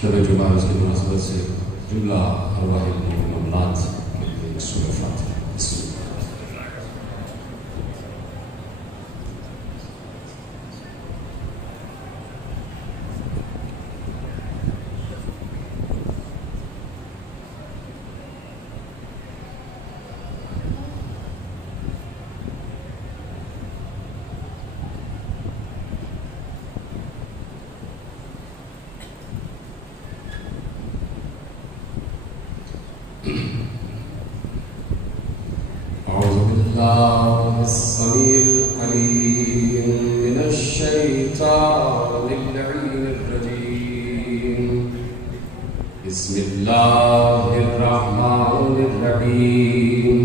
شب جمعہ اس کی مناسبت سے جملہ ارواح المؤمنات کے لیے سورہ فاتحہ. بسم اللہ. السميع العليم من الشيطان اللعين الرجيم. بسم الله الرحمن الرحيم.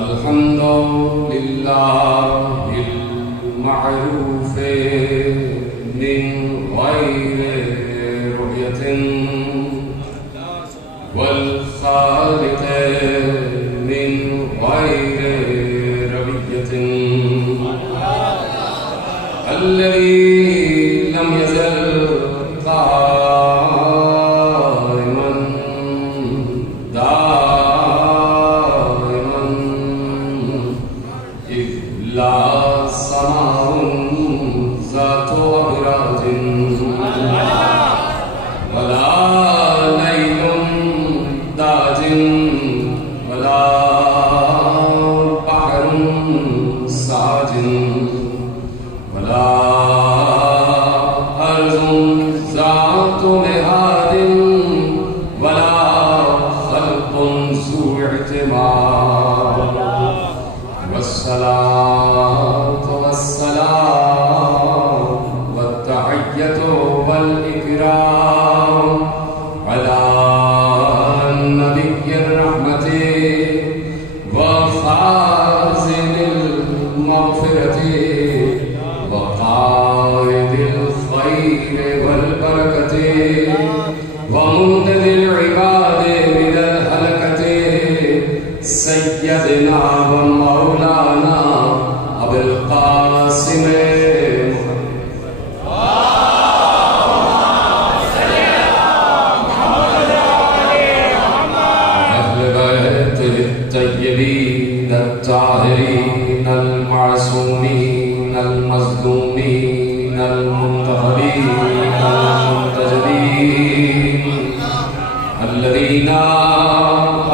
الحمد لله المعروف من غير رؤية والخالق من غير الذي لم يزل قائما دائما إذ لا سماء ذات أبراج ولا ليل داج ولا بحر ساج ولا أرض ذات مهاد ولا خلق ذو اعتبار. والصلاة والسلام والتحية والإكرام على النبي الرحمة وفازل المغفرة وقائد الخير والبركة ومنقذ العباد من الهلكة سيدنا ومولانا أبي القاسم أهل بيته الطيبين الطاهرين المعصومين المظلومين المنتخبين المنتجبين الذين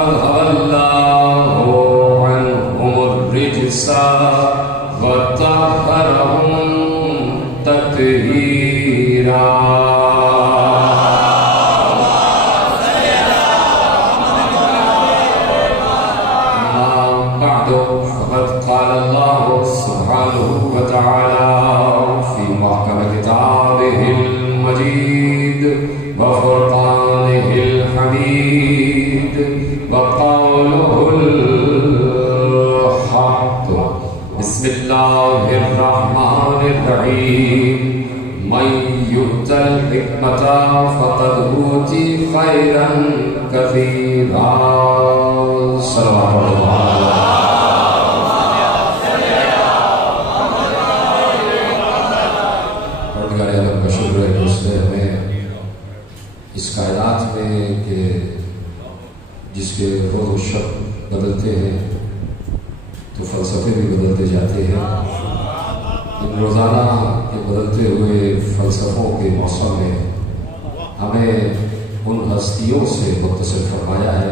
أذهب الله عنهم الرجس وطهرهم تطهيرا. فقد قال الله سبحانه وتعالى في محكم كتابه المجيد وفرقانه الحميد وقوله الحق. بسم الله الرحمن الرحيم. من يؤت الحكمة فقد أوتي خيرا كثيرا. صلوات الله. اس کائنات میں کہ جس کے روز و شب بدلتے ہیں تو فلسفے بھی بدلتے جاتے ہیں. ان روزانہ کے بدلتے ہوئے فلسفوں کے موسم میں ہمیں ان ہستیوں سے متصل فرمایا ہے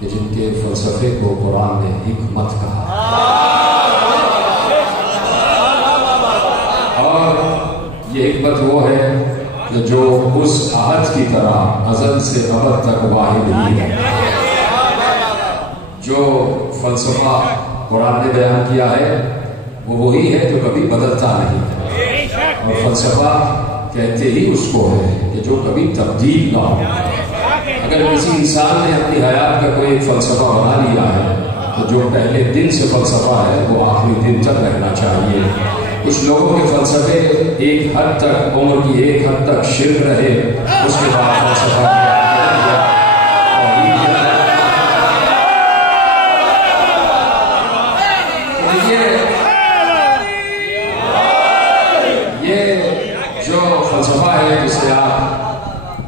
کہ جن کے فلسفے کو قرآن نے حکمت کہا. اور یہ حکمت وہ ہے کہ جو اس احد کی طرح ازل سے ابد تک واحد ہی ہے. جو فلسفہ قرآن نے بیان کیا ہے وہ وہی ہے جو کبھی بدلتا نہیں ہے. اور فلسفہ کہتے ہی اس کو ہے کہ جو کبھی تبدیل نہ ہو. اگر کسی انسان نے اپنی حیات کا کوئی فلسفہ بنا لیا ہے تو جو پہلے دن سے فلسفہ ہے وہ آخری دن تک رہنا چاہیے. کچھ لوگوں کے فلسفے ایک حد تک عمر کی ایک حد تک شرک رہے, اس کے بعد فلسفہ یہ جو فلسفہ ہے جسے آپ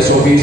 SOPs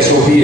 SOP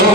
2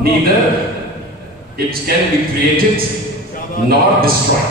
Neither it can be created nor destroyed.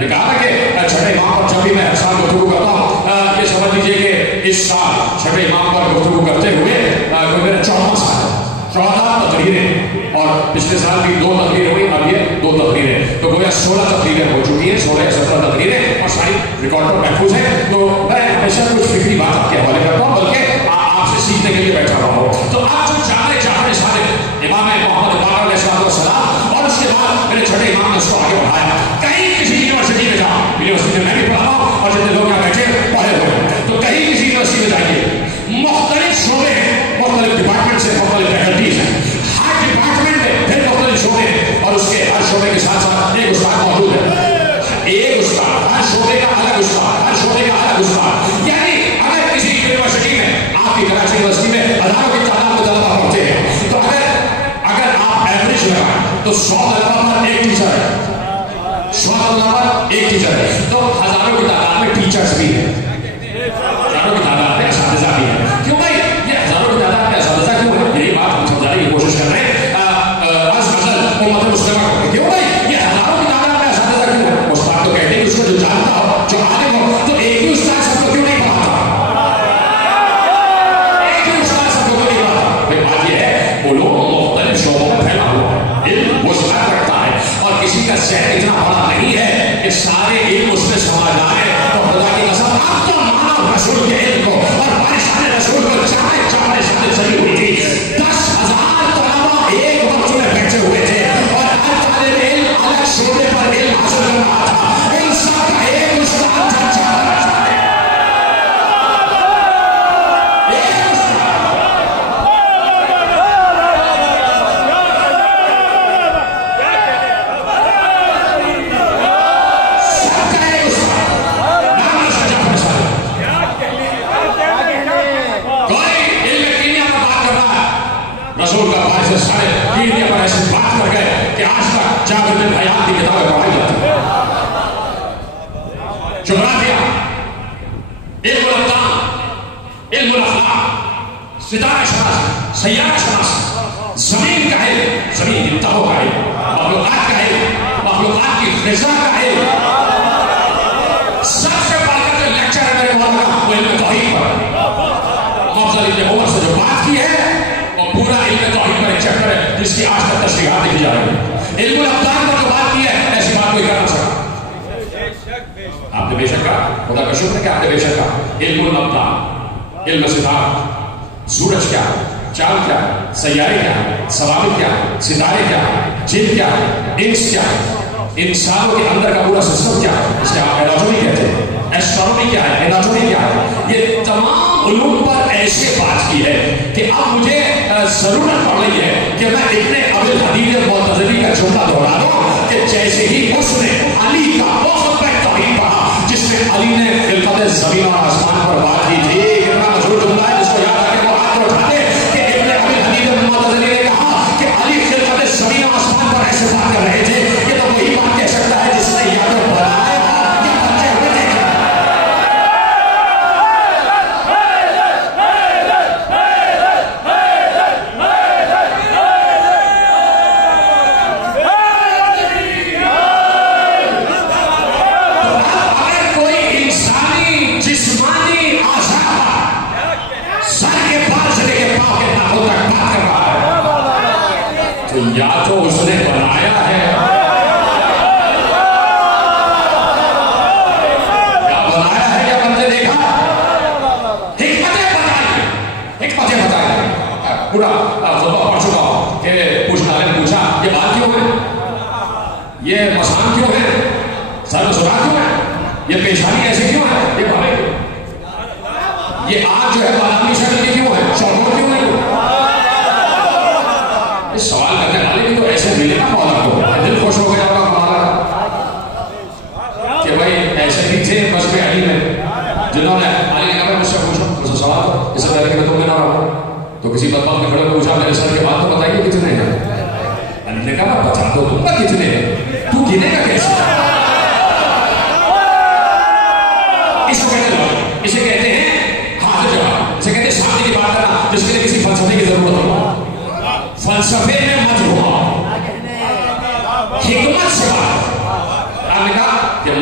میں نے کہا کہ چھٹے امام پر جب بھی میں ہر سال گفتگو کرتا ہوں یہ سمجھ لیجیے کہ اس سال چھٹے امام پر گفتگو کرتے ہوئے کوئی میرا 14واں سال ہے. 14 تقریریں اور پچھلے سال بھی 2 تقریریں ہوئی, اب یہ 2 تقریریں, تو گویا 16 تقریریں ہو چکی ہیں, 16 یا 17 تقریریں اور ساری ریکارڈ پر محفوظ ہیں. تو میں ہمیشہ کچھ فکری بات آپ کے حوالے کرتا ہوں, بلکہ آپ سے سیکھنے کے لیے بیٹھا ہوا ہوں. تو آپ جو جانے سارے امام محمد باقر علیہ السلام اور اس کے بعد میرے چھٹے امام نے اس کو آگے بڑھایا. کہیں کسی یونیورسٹی میں جاؤ, یونیورسٹی میں بھی پڑھا ہوں اور جتنے لوگ یہاں بیٹھے پڑھے ہوئے, تو کہیں کسی یونیورسٹی میں جائیے, مختلف شعبے ہیں, مختلف ڈپارٹمنٹ سے مختلف فیکلٹیز ہیں, ہر ڈپارٹمنٹ میں پھر مختلف شعبے ہیں اور اس کے ہر شعبے کے ساتھ ساتھ ایک استاد موجود ہے. ایک استاد, ہر شعبے کا الگ استاد, ہر شعبے کا الگ استاد. یعنی اگر کسی یونیورسٹی میں, آپ کی کراچی یونیورسٹی میں ہزاروں کی تعداد میں طلبا پڑھتے ہیں, تو اگر آپ ایوریج لگائیں تو 100 طلبا پر ایک ٹیچر ہے, 100 طلبا پر ایک ٹیچر ہے. تو ہزاروں کی تعداد میں ٹیچرز بھی ہیں, ہزاروں کی تعداد میں اساتذہ بھی ہیں. کیوں بھائی یہ ہزاروں کی تعداد میں اساتذہ کیوں ہے؟ یہی بات ہم سمجھانے کی کوشش کر رہے ہیں. امت مسلمہ کو کیوں بھائی یہ ہزاروں کی تعداد میں اساتذہ کیوں ہے؟ استاد تو کہتے ہیں اس کو جو جانتا ہو, جو عالم ہو, تو ایک ہی استاد سب کو کیوں نہیں پڑھاتا؟ ایک ہی استاد سب کو کیوں نہیں پڑھاتا؟ بھائی بات یہ ہے, وہ لوگ مختلف شعبوں میں پھیلا ہوا ہے, علم وسعت رکھتا ہے, اور کسی کا ذہن اتنا بڑا نہیں ہے کہ سارے علم اس میں سما جائے. تو خدا کی قسم, اب تو مانو رسول کے علم کو اور بارشان رسول کو چاہے سال چلی ہوئی تھی. 10,000 طلبا ایک وقت میں بیٹھے ہوئے تھے اور ہر طالب علم الگ شعبے پر علم حاصل کر رہا تھا. ان سب کا ایک استاد تھا, رسول کا بارش سارے دنیا پر ایسے بات کر گئے کہ آج تک جابر بن حیان کی کتابیں پڑھائی جاتی ہیں. جغرافیہ, علم الابدان, علم الاخلاق, ستارہ شناسی, سیارہ شناسی, زمین کا علم, زمین کی تہوں کا علم, مخلوقات کا علم, مخلوقات کی غذا کا علم. سب سے بڑھ کر جو لیکچر ہے میرے مولانا وہ علم توحید پر. افضل ابن عمر سے جو بات کی ہے پورا علم توحید پر ایک چیپٹر ہے جس کی آج تک تشریحات لکھی جا رہی ہے. علم الابدان پر جو بات کی ہے ایسی بات کوئی کر نہ سکا. آپ نے بے شک کہا, خدا کا شکر ہے کہ آپ نے بے شک کہا. علم الابدان, علم ستارہ, سورج کیا ہے, چاند کیا ہے, سیارے کیا ہے, ثوابت کیا ہے, ستارے کیا ہے, جن کیا ہے, انس کیا ہے, انسانوں کے اندر کا پورا سسٹم کیا ہے, اس کے آپ ایڈاٹومی کہتے ہیں, ایسٹرونومی کیا ہے, ایڈاٹومی کیا ہے. یہ تمام علوم پر ایسے بات کی ہے کہ اب مجھے ضرورت پڑ رہی ہے کہ میں ابن ابی الحدید المعتزلی کا جملہ دہرا دوں کہ جیسے ہی اس نے علی کا وہ خطبہ توحید پڑھا جس میں علی نے خلقت زمین اور آسمان پر بات کی تھی. اتنا مشہور جملہ ہے جس کو یاد آ کے وہ ہاتھ اٹھا دے کہ ابن ابی الحدید المعتزلی نے کہا کہ علی خلقت زمین اور آسمان پر ایسے بات کر رہے تھے کہ تو وہی بات کہہ سکتا ہے جس نے یا تو بنایا یا بنتے ہوئے دیکھا. یا تو اس نے بنایا ہے یا بنایا ہے یا بندے دیکھا. حکمتیں بتائی پورا خطبہ پڑھ چکا ہوں کہ پوچھنا میں نے پوچھا یہ بات کیوں ہے, یہ مسان کیوں ہے, سر میں سراخ کیوں ہے, یہ پیشانی ایسی کیوں ہے, یہ بھائی یہ آگ جو ہے بادامی شکل کی کیوں ہے, چوکور کیوں ہے. سوال کرنے والے بھی تو ایسے ملے نا مولا کو, دل خوش ہو گیا ہوگا مولا کہ بھائی ایسے ہی تھے بس میں علی میں جنہوں نے علی نے مجھ سے پوچھا سوال تو اس طرح کہ تم نے نہ رہا تو کسی بدبخت نے کھڑے کو پوچھا میرے سر کے بعد تو بتائیے کتنے ہیں. علی نے کہا بتا دو تم کا کتنے ہیں, تو گنے گا کیسے. اسے کہتے ہیں حاضر جواب, اسے کہتے ہیں سامنے کی بات کرنا جس کے لیے کسی فلسفے کی ضرورت ہو. فلسفے میں مت ہوا, حکمت سے بات. آپ نے کہا کہ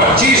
25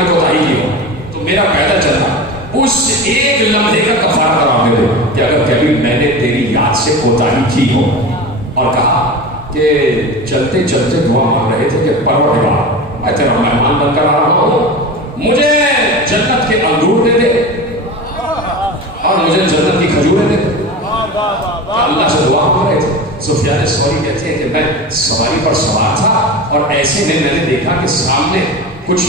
میں کوتاہی کی ہو تو میرا پیدل چلنا اس ایک لمحے کا کفارہ کرا دے کہ اگر کبھی میں نے تیری یاد سے کوتاہی کی ہو. اور کہا کہ چلتے چلتے دعا مانگ رہے تھے کہ پروردگار میں تیرا مہمان بن کر آ رہا ہوں, مجھے جنت کے انگور دے دے اور مجھے جنت کی کھجوریں دے دے. اللہ سے دعا مانگ رہے تھے. سفیان ثوری کہتے ہیں کہ میں سواری پر سوار تھا اور ایسے میں نے دیکھا کہ سامنے کچھ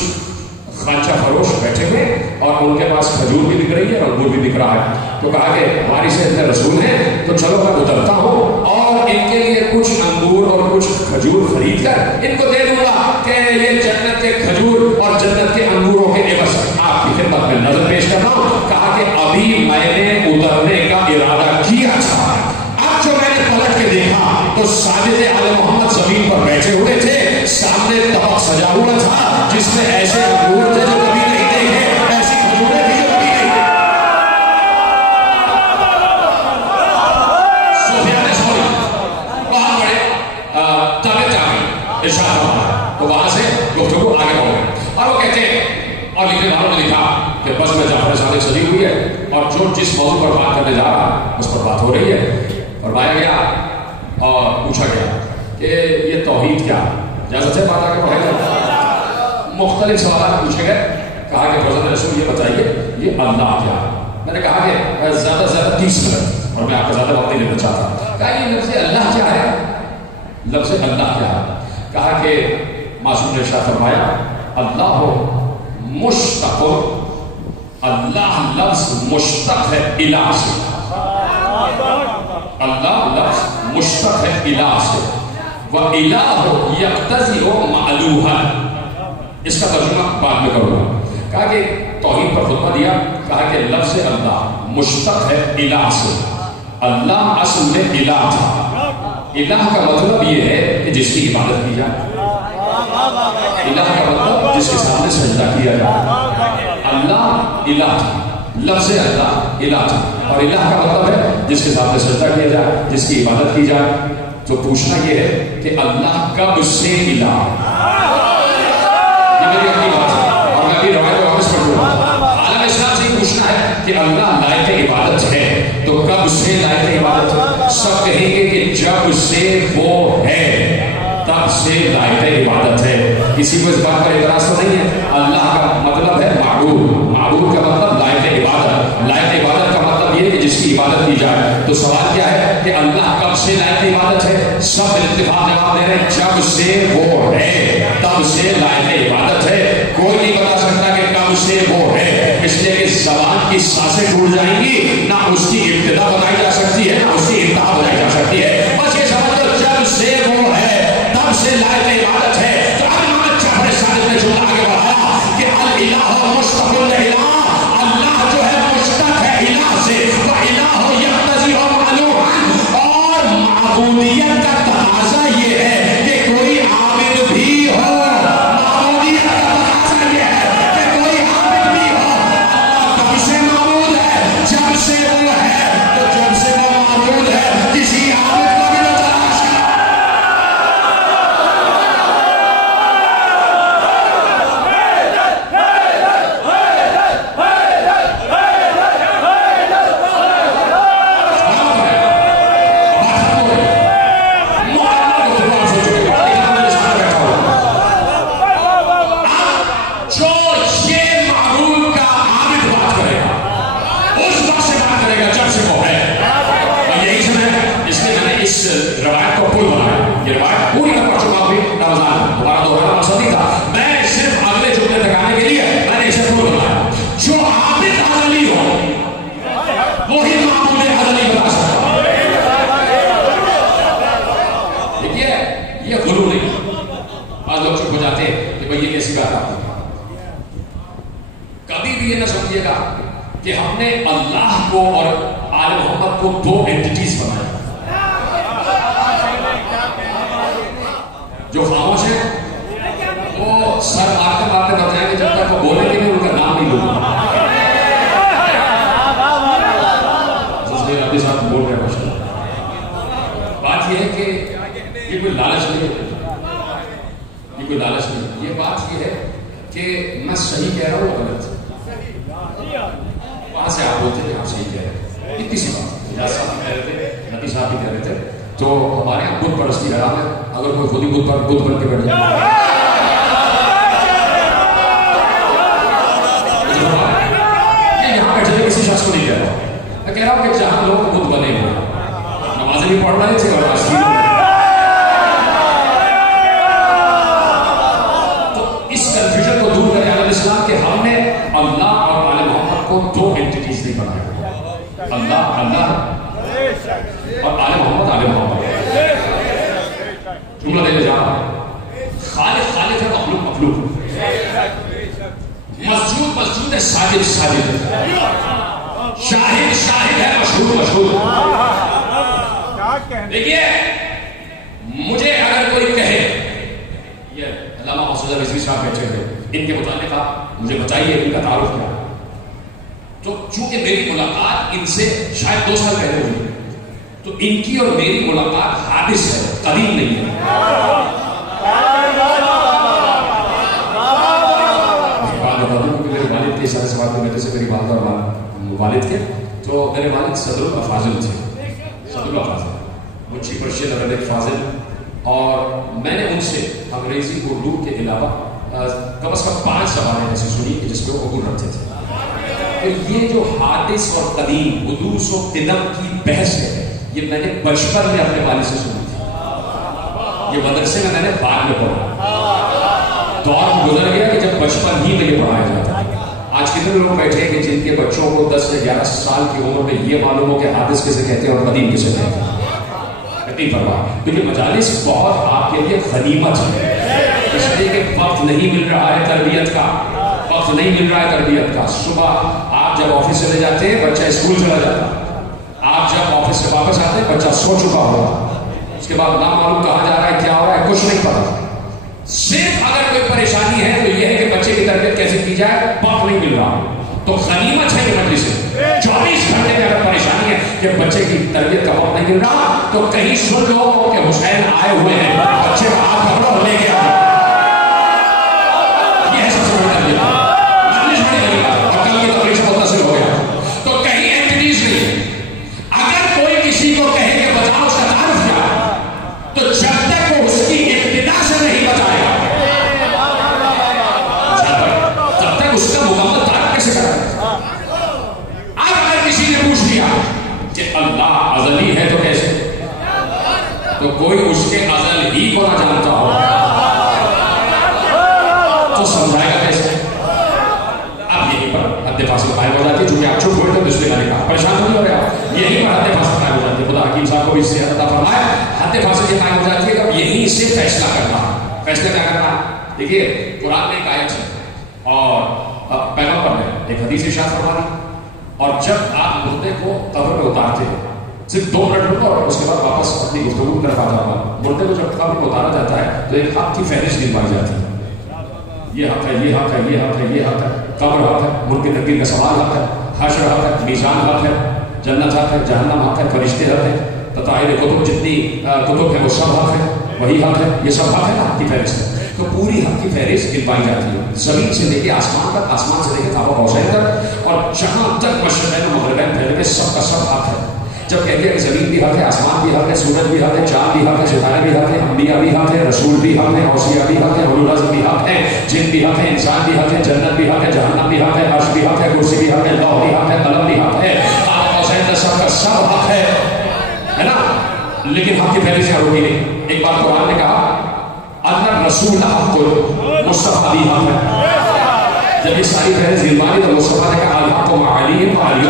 خانچہ فروش بیٹھے ہوئے اور ان کے پاس کھجور بھی بک رہی ہے اور انگور بھی بک رہا ہے. تو کہا کہ ہماری سے اتنے رسول ہیں تو چلو میں اترتا ہوں اور ان کے لیے کچھ انگور اور کچھ کھجور خرید کر ان کو دے دوں گا کہ یہ جنت کے کھجور اور جنت کے انگوروں کے عوض آپ کی خدمت میں نظر پیش کر رہا ہوں. کہا کہ ابھی میں نے اترنے کا ارادہ کیا تھا, اب جو میں نے پلٹ کے دیکھا تو ساجد آل محمد زمین پر بیٹھے ہوئے تھے, سامنے طبق سجا ہوا تھا جس میں ایسے انگور تھے جو کبھی نہیں دیکھے, ایسی کھجوریں تھیں جو کبھی نہیں دیکھے. سفیان ثوری بہت بڑے تابع ارشاد فرمایا. تو وہاں سے گفتگو آگے بڑھ گئی اور وہ کہتے ہیں اور لکھنے والوں نے لکھا کہ بس میں جعفر صادق سجی ہوئی ہے اور جو جس موضوع پر بات کرنے جا رہا اس پر بات ہو رہی ہے. فرمایا گیا اور پوچھا گیا کہ یہ توحید کیا ہے, اجازت ہے بات آگے بڑھے گا. مختلف سوالات پوچھے گئے. کہا کہ فضل رسول یہ بتائیے یہ اللہ کیا ہے. میں نے کہا کہ زیادہ سے زیادہ 30 منٹ اور میں آپ کا زیادہ وقت نہیں لینا چاہتا. کہا یہ لفظ اللہ کیا ہے, لفظ اللہ کیا ہے. کہا کہ معصوم نے ارشاد فرمایا اللہ مشتق, اللہ لفظ مشتق ہے الہ سے, اللہ لفظ مشتق ہے الہ سے, وَإِلَٰهُ يَقْتَضِئُ مَعْلُوهًا. اس کا ترجمہ بعد میں کروں گا. کہا کہ توحید پر خطبہ دیا. کہا کہ لفظ اللہ مشتق ہے الہ سے, اللہ اصل میں الہ تھا. الہ کا مطلب یہ ہے کہ جس کی عبادت کی جائے, الہ کا مطلب جس کے سامنے سجدہ کیا جائے. اللہ الہ تھا, لفظ اللہ الہ تھا, اور الہ کا مطلب ہے جس کے سامنے سجدہ کیا جائے, جس کی عبادت کی جائے. تو پوچھنا یہ ہے کہ اللہ کب سے الہ, یہ میری اپنی بات ہے اور میں ابھی روایت واپس پڑھ دوں. عالم اسلام سے پوچھنا ہے کہ اللہ لائق عبادت ہے تو کب سے لائق عبادت ہے. سب کہیں گے کہ جب سے وہ ہے تب سے لائق عبادت ہے. کسی کو اس بات کا اعتراض تو نہیں ہے. اللہ کا مطلب ہے معبود, معبود کا مطلب لائق عبادت, لائق عبادت کا مطلب یہ کہ جس کی عبادت کی جائے. تو سوال کیا ہے کہ اللہ کب سے لائق عبادت ہے. سب اتفاق جواب دے رہے ہیں جب سے وہ ہے تب سے لائق عبادت ہے. کوئی نہیں بتا سکتا کہ کب سے وہ ہے, اس لیے کہ زبان کی سانسیں ٹوٹ جائیں گی, نہ اس کی ابتدا بتائی جا سکتی ہے نہ اس کی انتہا بتائی جا سکتی ہے. بس یہ سمجھ لو جب سے وہ ہے تب سے لائق عبادت ہے. تو امام جعفر صادق نے جو آگے بڑھایا کہ الالہ مشتق الہ, اللہ جو ہے مشتق ہے الہ سے, والہ یقتضی معلوم, اور معبودیت کا تقاضا یہ ہے کہ کوئی عابد بھی ہو, معبودیت کا تقاضا یہ ہے کہ کوئی عابد بھی ہو. اللہ کب سے معبود ہے, جب سے وہ ہے, تو جب سے وہ معبود ہے کسی عابد کو بھی نہ تلاش کر. کہ ہم نے اللہ کو اور آل محمد کو دو اینٹیٹیز بنایا. جو خاموش ہیں وہ سر مارتے مارتے بتائیں گے, جب تک وہ بولیں گے ان کا نام نہیں لوں گا. بول رہے ہیں. بات یہ ہے کہ یہ کوئی لالچ نہیں ہے, یہ کوئی لالچ نہیں. یہ بات یہ ہے کہ میں صحیح کہہ رہا ہوں یا غلط. وہاں سے آپ بولتے ہیں آپ صحیح کہہ رہے ہیں. اتنی سی بات اجاز صاحب کہہ رہے تھے, نبی صاحب بھی کہہ رہے تھے. تو ہمارے یہاں بت پرستی حرام ہے. اگر کوئی خود ہی بت بن کے بیٹھ جائے یہاں بیٹھے تھے, کسی شخص کو نہیں کہہ رہا ہوں, میں کہہ رہا ہوں کہ جہاں لوگ بت بنے ہوئے نمازیں بھی پڑھ رہے تھے اور آج تو اس کنفیوژن کو دور کرنے علیہ السلام کہ ہم نے اللہ اور آل محمد کو دو اینٹیٹیز نہیں بنایا. اللہ اللہ اور آل محمد آل محمد. جملہ دے جا رہا ہے, خالق خالق ہے, مخلوق مخلوق. مسجود مسجود ہے, ساجد ساجد. شاہد شاہد ہے, مشہور مشہور. دیکھیے مجھے اگر کوئی کہے, یہ علامہ محسوظ رضوی صاحب بیٹھے تھے, ان کے متعلق آپ مجھے بتائیے ان کا تعارف کیا. تو چونکہ میری ملاقات ان سے شاید 2 سال پہلے ہوئی, تو ان کی اور میری ملاقات حادث ہے, قدیم نہیں ہے. میرے والد کے اشارے سے بات کرنے سے میری والدہ اور والد کے, تو میرے والد صدر الافاضل تھے. صدر الافاضل منشی پرشید اگر فاضل, اور میں نے ان سے انگریزی اردو کے علاوہ کم از کم 5 زبانیں ایسی سنی کہ جس پہ وہ عبور رکھتے تھے. تو یہ جو حادث اور قدیم حدوث و قدم کی بحث ہے, یہ میں نے بچپن میں اپنے والد سے سنی تھی. یہ مدرسے میں نے بعد میں پڑھا. دور گزر گیا کہ جب بچپن ہی میں یہ پڑھایا جاتا ہے. آج کتنے لوگ بیٹھے ہیں کہ جن کے بچوں کو 10 سے 11 سال کی عمر میں یہ معلوم ہو کہ حادث کسے کہتے ہیں اور قدیم کسے کہتے ہیں. نہیں پرواہ, کیونکہ مجالس بہت آپ کے لیے غنیمت ہے. اس لیے کہ وقت نہیں مل رہا ہے تربیت کا, وقت نہیں مل رہا ہے تربیت کا. صبح آپ جب آفس چلے جاتے ہیں بچہ اسکول چلا جاتا, آپ جب آفس سے واپس آتے ہیں بچہ سو چکا ہوگا, اس کے بعد نہ معلوم کہاں جا رہا ہے کیا ہو رہا ہے کچھ نہیں پتا. صرف اگر کوئی پریشانی ہے تو یہ ہے کہ بچے کی تربیت کیسے کی جائے, وقت نہیں مل رہا. تو غنیمت ہے کہ مجلس سے 24 گھنٹے میں اگر پریشانی ہے کہ بچے کی تربیت کا وقت نہیں مل رہا, تو کہیں سن لو کہ حسین آئے ہوئے ہیں, بچے کا ہاتھ پکڑو اور لے کے آؤ. یہ ہے سب سے بڑا تربیت. مجلس بڑی لگے گا اور کل کی تقریر سے متصل ہو گیا. تو کہیں اینٹیز نہیں. اگر کوئی کسی کو کہے کہ بتاؤ اس کا تعارف کیا ہے, تو جب تک وہ اس کی ابتدا سے نہیں بتائے گا تب تک اس کا مکمل تعارف کیسے کرے. اب اگر کسی نے پوچھ لیا کہ اللہ ازلی ہے تو کیسے, تو کوئی اس کے ازل ہی کو نہ جانتا ہو تو سمجھائے گا کیسے. اب یہیں پر حد فاصل قائم ہو جاتی ہے, چونکہ آپ چھپ ہوئے تو دوسرے نے کہا پریشان نہیں ہو رہے آپ, یہیں پر حد فاصل قائم ہو جاتی ہے. خدا حکیم صاحب کو بھی اس سے عطا فرمائے. حد فاصل یہ قائم ہو جاتی ہے کہ اب یہیں سے فیصلہ کرنا. فیصلہ کیا کرنا, دیکھیے قرآن میں ایک آیت ہے اور پیغمبر نے ایک حدیث ارشاد فرما دی, اور جب آپ مردے کو قبر میں اتارتے ہیں صرف 2 منٹ رکو اور اس کے بعد واپس اپنی گفتگو کی طرف آ جاؤ. مردے کو جب قبر میں اتارا جاتا ہے تو ایک حق کی فہرست دلوائی جاتی ہے. یہ حق ہے, یہ حق ہے, یہ حق ہے, یہ حق ہے. قبر حق ہے, ملک تقدیر کا سوال حق ہے, حشر حق ہے, میزان حق ہے, جنت حق ہے, جہنم حق ہے, فرشتے حق ہے, تطائر کتب جتنی کتب ہے وہ سب حق ہے, وہی حق ہے, یہ سب حق ہے نا, حق کی فہرست ہے. تو پوری حق کی فہرست دلوائی جاتی ہے, زمین سے لے کے آسمان تک, آسمان سے لے کے کعبہ حسین تک, اور جہاں تک مشرقین و مغربین پھیلے ہوئے سب کا سب حق ہے. جب کہہ دیا کہ زمین بھی حق ہے, آسمان بھی حق ہے, سورج بھی حق ہے, چاند بھی حق ہے, ستارے بھی حق ہے, انبیاء بھی حق ہے, رسول بھی حق ہے, اوصیاء بھی حق ہے, اولو العزم بھی حق ہے, جن بھی حق ہے, انسان بھی حق ہے, جنت بھی حق ہے, جہنم بھی حق ہے, عرش بھی حق ہے, کرسی بھی حق ہے, لوح بھی حق ہے, قلم بھی حق ہے, حسین کا سب حق ہے نا. لیکن حق کی پہلے سے روکی نہیں. ایک بات قرآن نے کہا اگر رسول حق کو مصطفیٰ بھی حق ہے. جب یہ ساری فہرست گنوانی تو مصطفیٰ نے کہا الحق مع علی و علی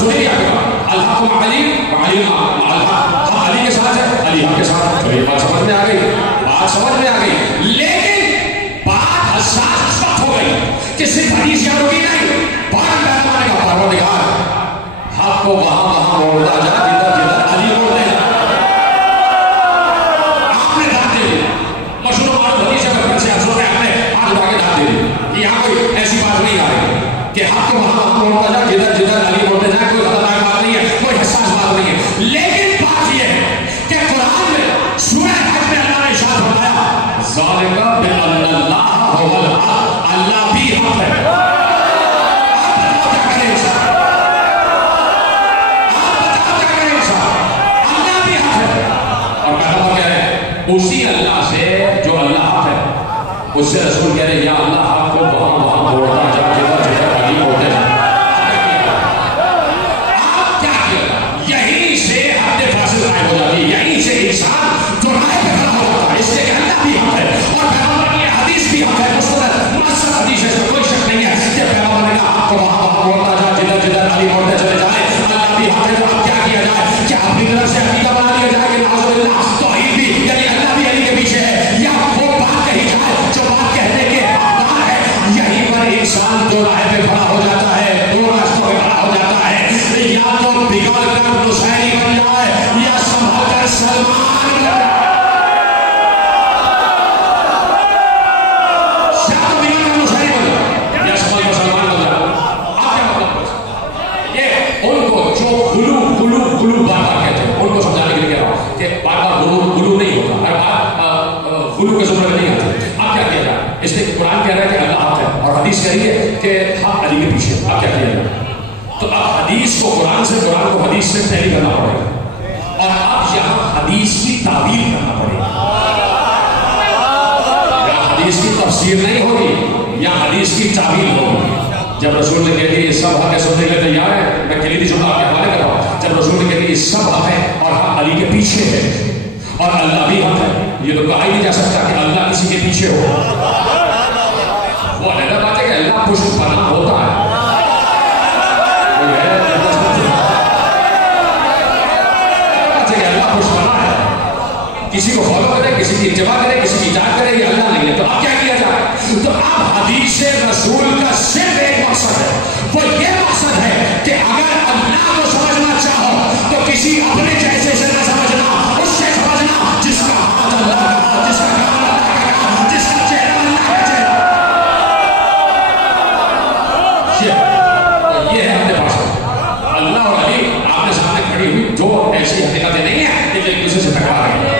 سنی الحق مع علی وعلی الحق, علی کے ساتھ ہے, علی حق کے ساتھ. تو یہ بات سمجھ میں آ گئی, بات سمجھ میں آ گئی. لیکن بات حساس ہو گئی کہ صرف حدیث یاد ہوگی نہیں, بات پیغمبر کا پروردگار حق کو وہاں موڑتا جا جدھر جدھر علی موڑ دے. آپ نے داد دے دی مشہور معروف حدیث ہے, بکر سے افسوس ہے, آپ نے آج آگے داد دے دی کہ یہاں کوئی ایسی بات نہیں آ رہی کہ حق کو وہاں موڑتا جا جدھر جدھر علی موڑتے جائے. کوئی خطرناک بات نہیں ہے, کوئی حساس بات نہیں ہے. لیکن بات یہ ہے کہ قرآن میں سورہ حج میں اللہ نے اسی اللہ سے جو اللہ حق ہے، اس سے رسول کہہ رہے یا اللہ حق کو وہاں دوڑتا جا جدھر جدھر علی ہوتے ہیں. آپ کیا کیا؟ یہیں سے حد فاصل غائب ہو جاتی ہے، یہیں سے انسان جو رائے پہ کھڑا ہو جاتا ہے، اس لیے کہ اللہ بھی حق ہے اور پیغمبر کی حدیث بھی حق ہے. مستند مؤثر حدیث ہے، اس میں کوئی شک نہیں ہے کہ پیغمبر نے کہا حق کو وہاں دوڑتا جا جدھر جدھر علی ہوتے چلے جائے. اللہ بھی حق ہے، تو اب کیا کیا جائے؟ کیا اپنی طرف سے عقیدہ بنا لیا جائے کہ نعوذ توحید بھی یعنی اللہ بھی علی کے پیچھے ہے، یا وہ بات کہی جائے جو بات کہنے کے حقدار ہے. یہیں پر انسان جو راہ پہ کھڑا ہو جاتا ہے، دو راستوں پہ کھڑا ہو جاتا ہے، یا تو بگڑ کر نصیری بن جائے یا سنبھل کر سلمان بن جائے. یا تو بگڑ کر نصیری بن جائے یا سنبھل کر سلمان بن جائے. آپ کیا مطلب؟ یہ ان کو جو غلو بار کہتے ہیں، ان کو سمجھانے کے لیے کہہ رہا ہوں کہ بار غلو نہیں ہوتا، ہر بار غلو کے زمرے میں نہیں آتے. اب کیا کیا جائے؟ اس لیے قرآن کہہ رہا ہے کہ اللہ حق ہے اور حدیث کہہ رہی ہے کہ حق علی کے پیچھے. اب کیا کیا جائے؟ تو اب حدیث کو قرآن سے، قرآن کو حدیث سے تحلیل کرنا پڑے گا، اور اب یہاں حدیث کی تعبیر کرنا پڑے گا. یا حدیث کی تفسیر نہیں ہوگی یا حدیث کی تعبیر ہوگی. جب رسول نے کہہ دیا یہ سب حق ہے، سننے کے لیے تیار ہے، میں کلیدی جملہ آپ کے حوالے کر رہا ہوں. جب رسول نے کہہ دیا یہ سب حق ہے اور حق علی کے پیچھے ہے اور اللہ بھی حق ہے، یہ تو کہا ہی نہیں جا سکتا کہ اللہ کسی کے پیچھے ہو. وہ علیحدہ بات ہے کہ اللہ پشت پناہ ہوتا ہے. اللہ پشت پناہ ہے، کسی کو فالو کرے، کسی کی اتباع کرے، کسی کی اطاعت کرے، یہ اللہ نہیں ہے. تو اب کیا کیا جائے؟ تو اب حدیث رسول کا صرف ایک مقصد ہے، وہ یہ مقصد ہے کہ اگر اللہ کو سمجھنا چاہو تو کسی اپنے جیسے سے نہ سمجھنا، اس سے سمجھنا جس کا ہاتھ اللہ کا، جس کا کام اللہ کا، جس کا چہرہ اللہ کا چہرہ. یہ ہے اپنے پاس اللہ اور علی آپ کے سامنے کھڑی ہوئی دو ایسی حقیقتیں نہیں ہیں کہ ایک دوسرے سے ٹکرا رہی ہیں.